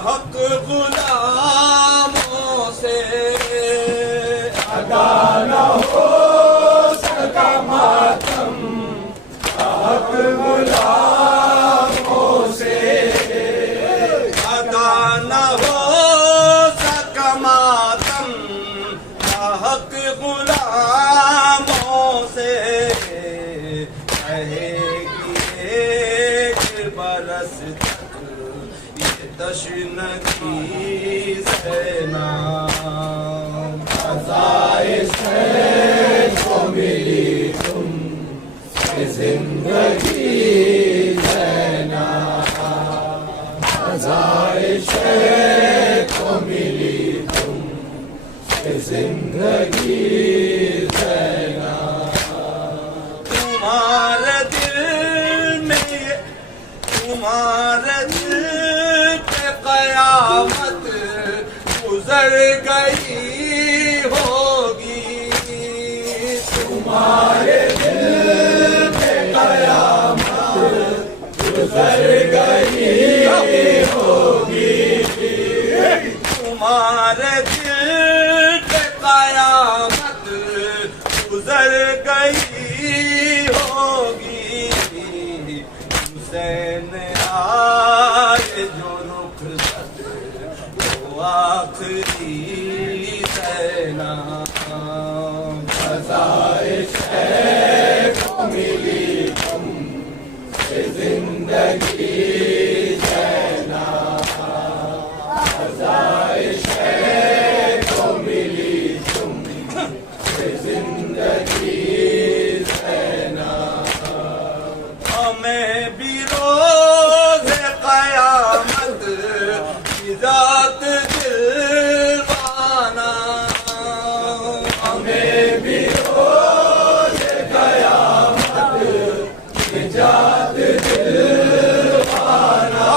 حق غلاموں سے، ادا نہ ہو سکا ماتم حق غلاموں سے، ادا نہ ہو سکا ماتم حق غلاموں سے، رہے گی ایک برس تک یہ تشنگی زینب، آسائش ہے کو ملی تم سے زندگی زینب، آسائش ہے کو ملی تم سے زندگی زینب، تمہارے دل میں تمہارے دل پہ قیامت گزر گئی ہوگی، تمہارے دل پہ قیامت گزر گئی ہوگی، تمہارے دل پہ قیامت گزر گئی ہوگی، حسین آئے جو رخصت وہ آخری زینب، فضائش ہے کو ملی تم سے زندگی زینب، فضائش ہے کو ملی تم سے زندگی زینب، ہمیں بھی روز قیامت کی ذات دلوانا، ہمیں بھی روز قیامت کی ذات دلوانا،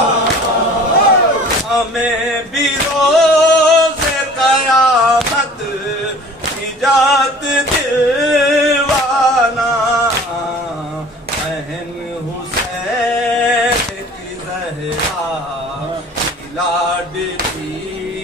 ہمیں بھی روز قیامت کی ذات دلوانا، بہن حسین کی زہرا کی لاڈلی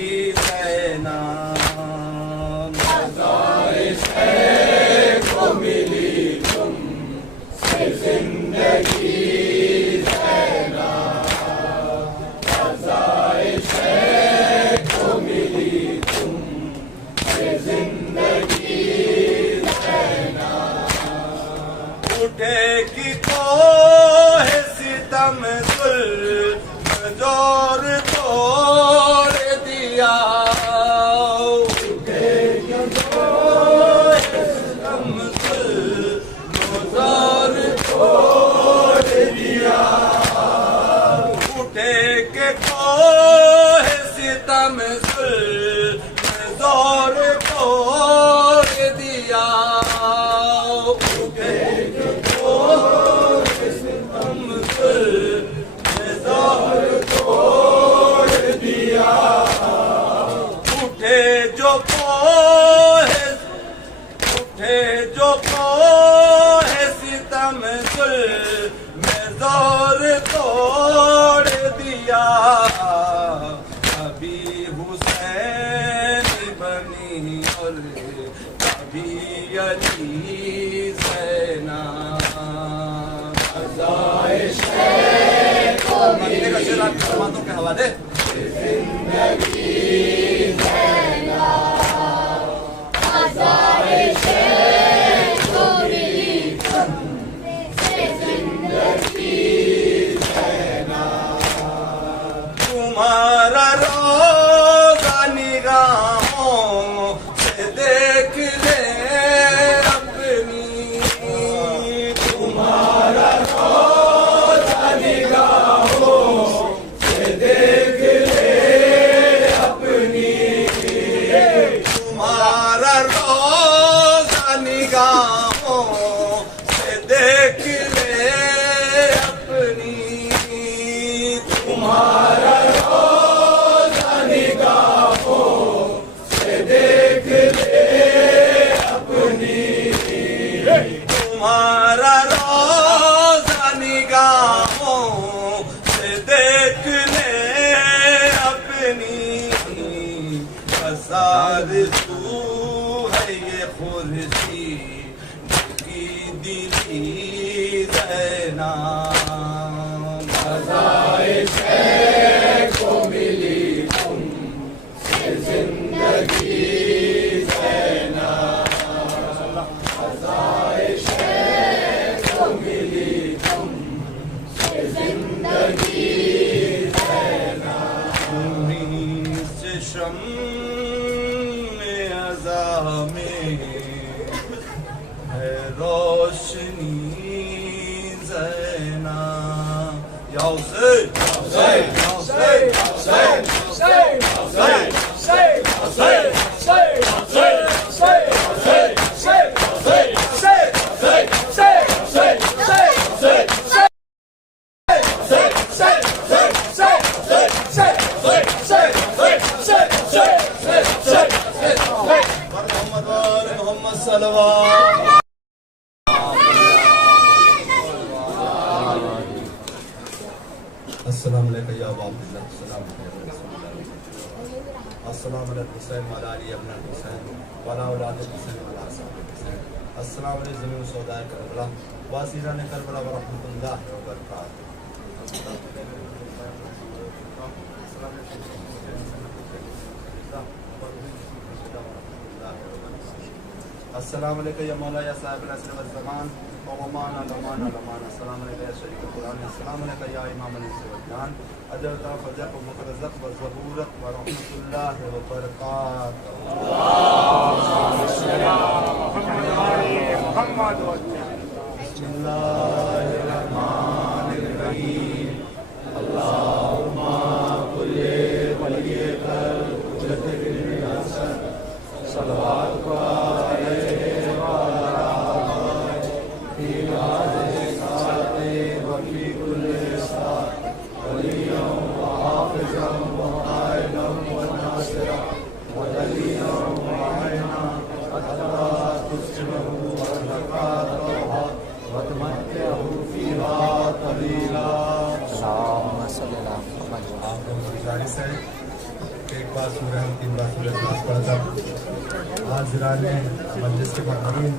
ستم ظلم زور توڑ دیا اٹھے جو کوہ ستم ظلم زور توڑ دیا اٹھے جو کوہ ستم ظلم زور توڑ دیا کبھی حسین بنی اور کبھی علی زینب مدینے کا شعر آپ کی سماعتوں کے حوالے تمہارا روزہ نگاہوں سے دیکھ لے اپنی تمہارا روزہ نگاہوں سے دیکھ لے اپنی تمہارا روزہ نگاہوں سے دیکھ لے اپنی تمہارا تمہارا روزہ نگاہوں سے دیکھ لے اپنی فساد تو ہے یہ خورشید کی دلی زینب فضائے شیخ کو ملی تم سے زندگی روشنی زینب یا حسین حسین حسین حسین حسین حسین حسین محمد صلوات السلام علیکم یا ابا عبداللہ السلام علیکم السلام علیکم حسین والا علی ابن حسین والا اولاد حسین والا صاحب حسین السلام علیکم زمین سودائے کربلا واسیران کربلا ورحمۃ اللہ وبرکاتہ السلام علیکم یا مولا یا صاحب العصر والزمان ومانا لمانا لمانا السلام علیکم یا شریف القرآن السلام علیکم یا امام الانس والجان اجرتا فجق ومقرزق وزبورت ورحمۃ اللہ وبرکاتہ بسم اللہ الرحمن الرحیم اللہم کلی ولیک الحجت بن الحسن صلوات ایک بار سورہ ہم 3 بار سورہ اخلاص پڑھا تھا. حاضران مجلس کے مہمانین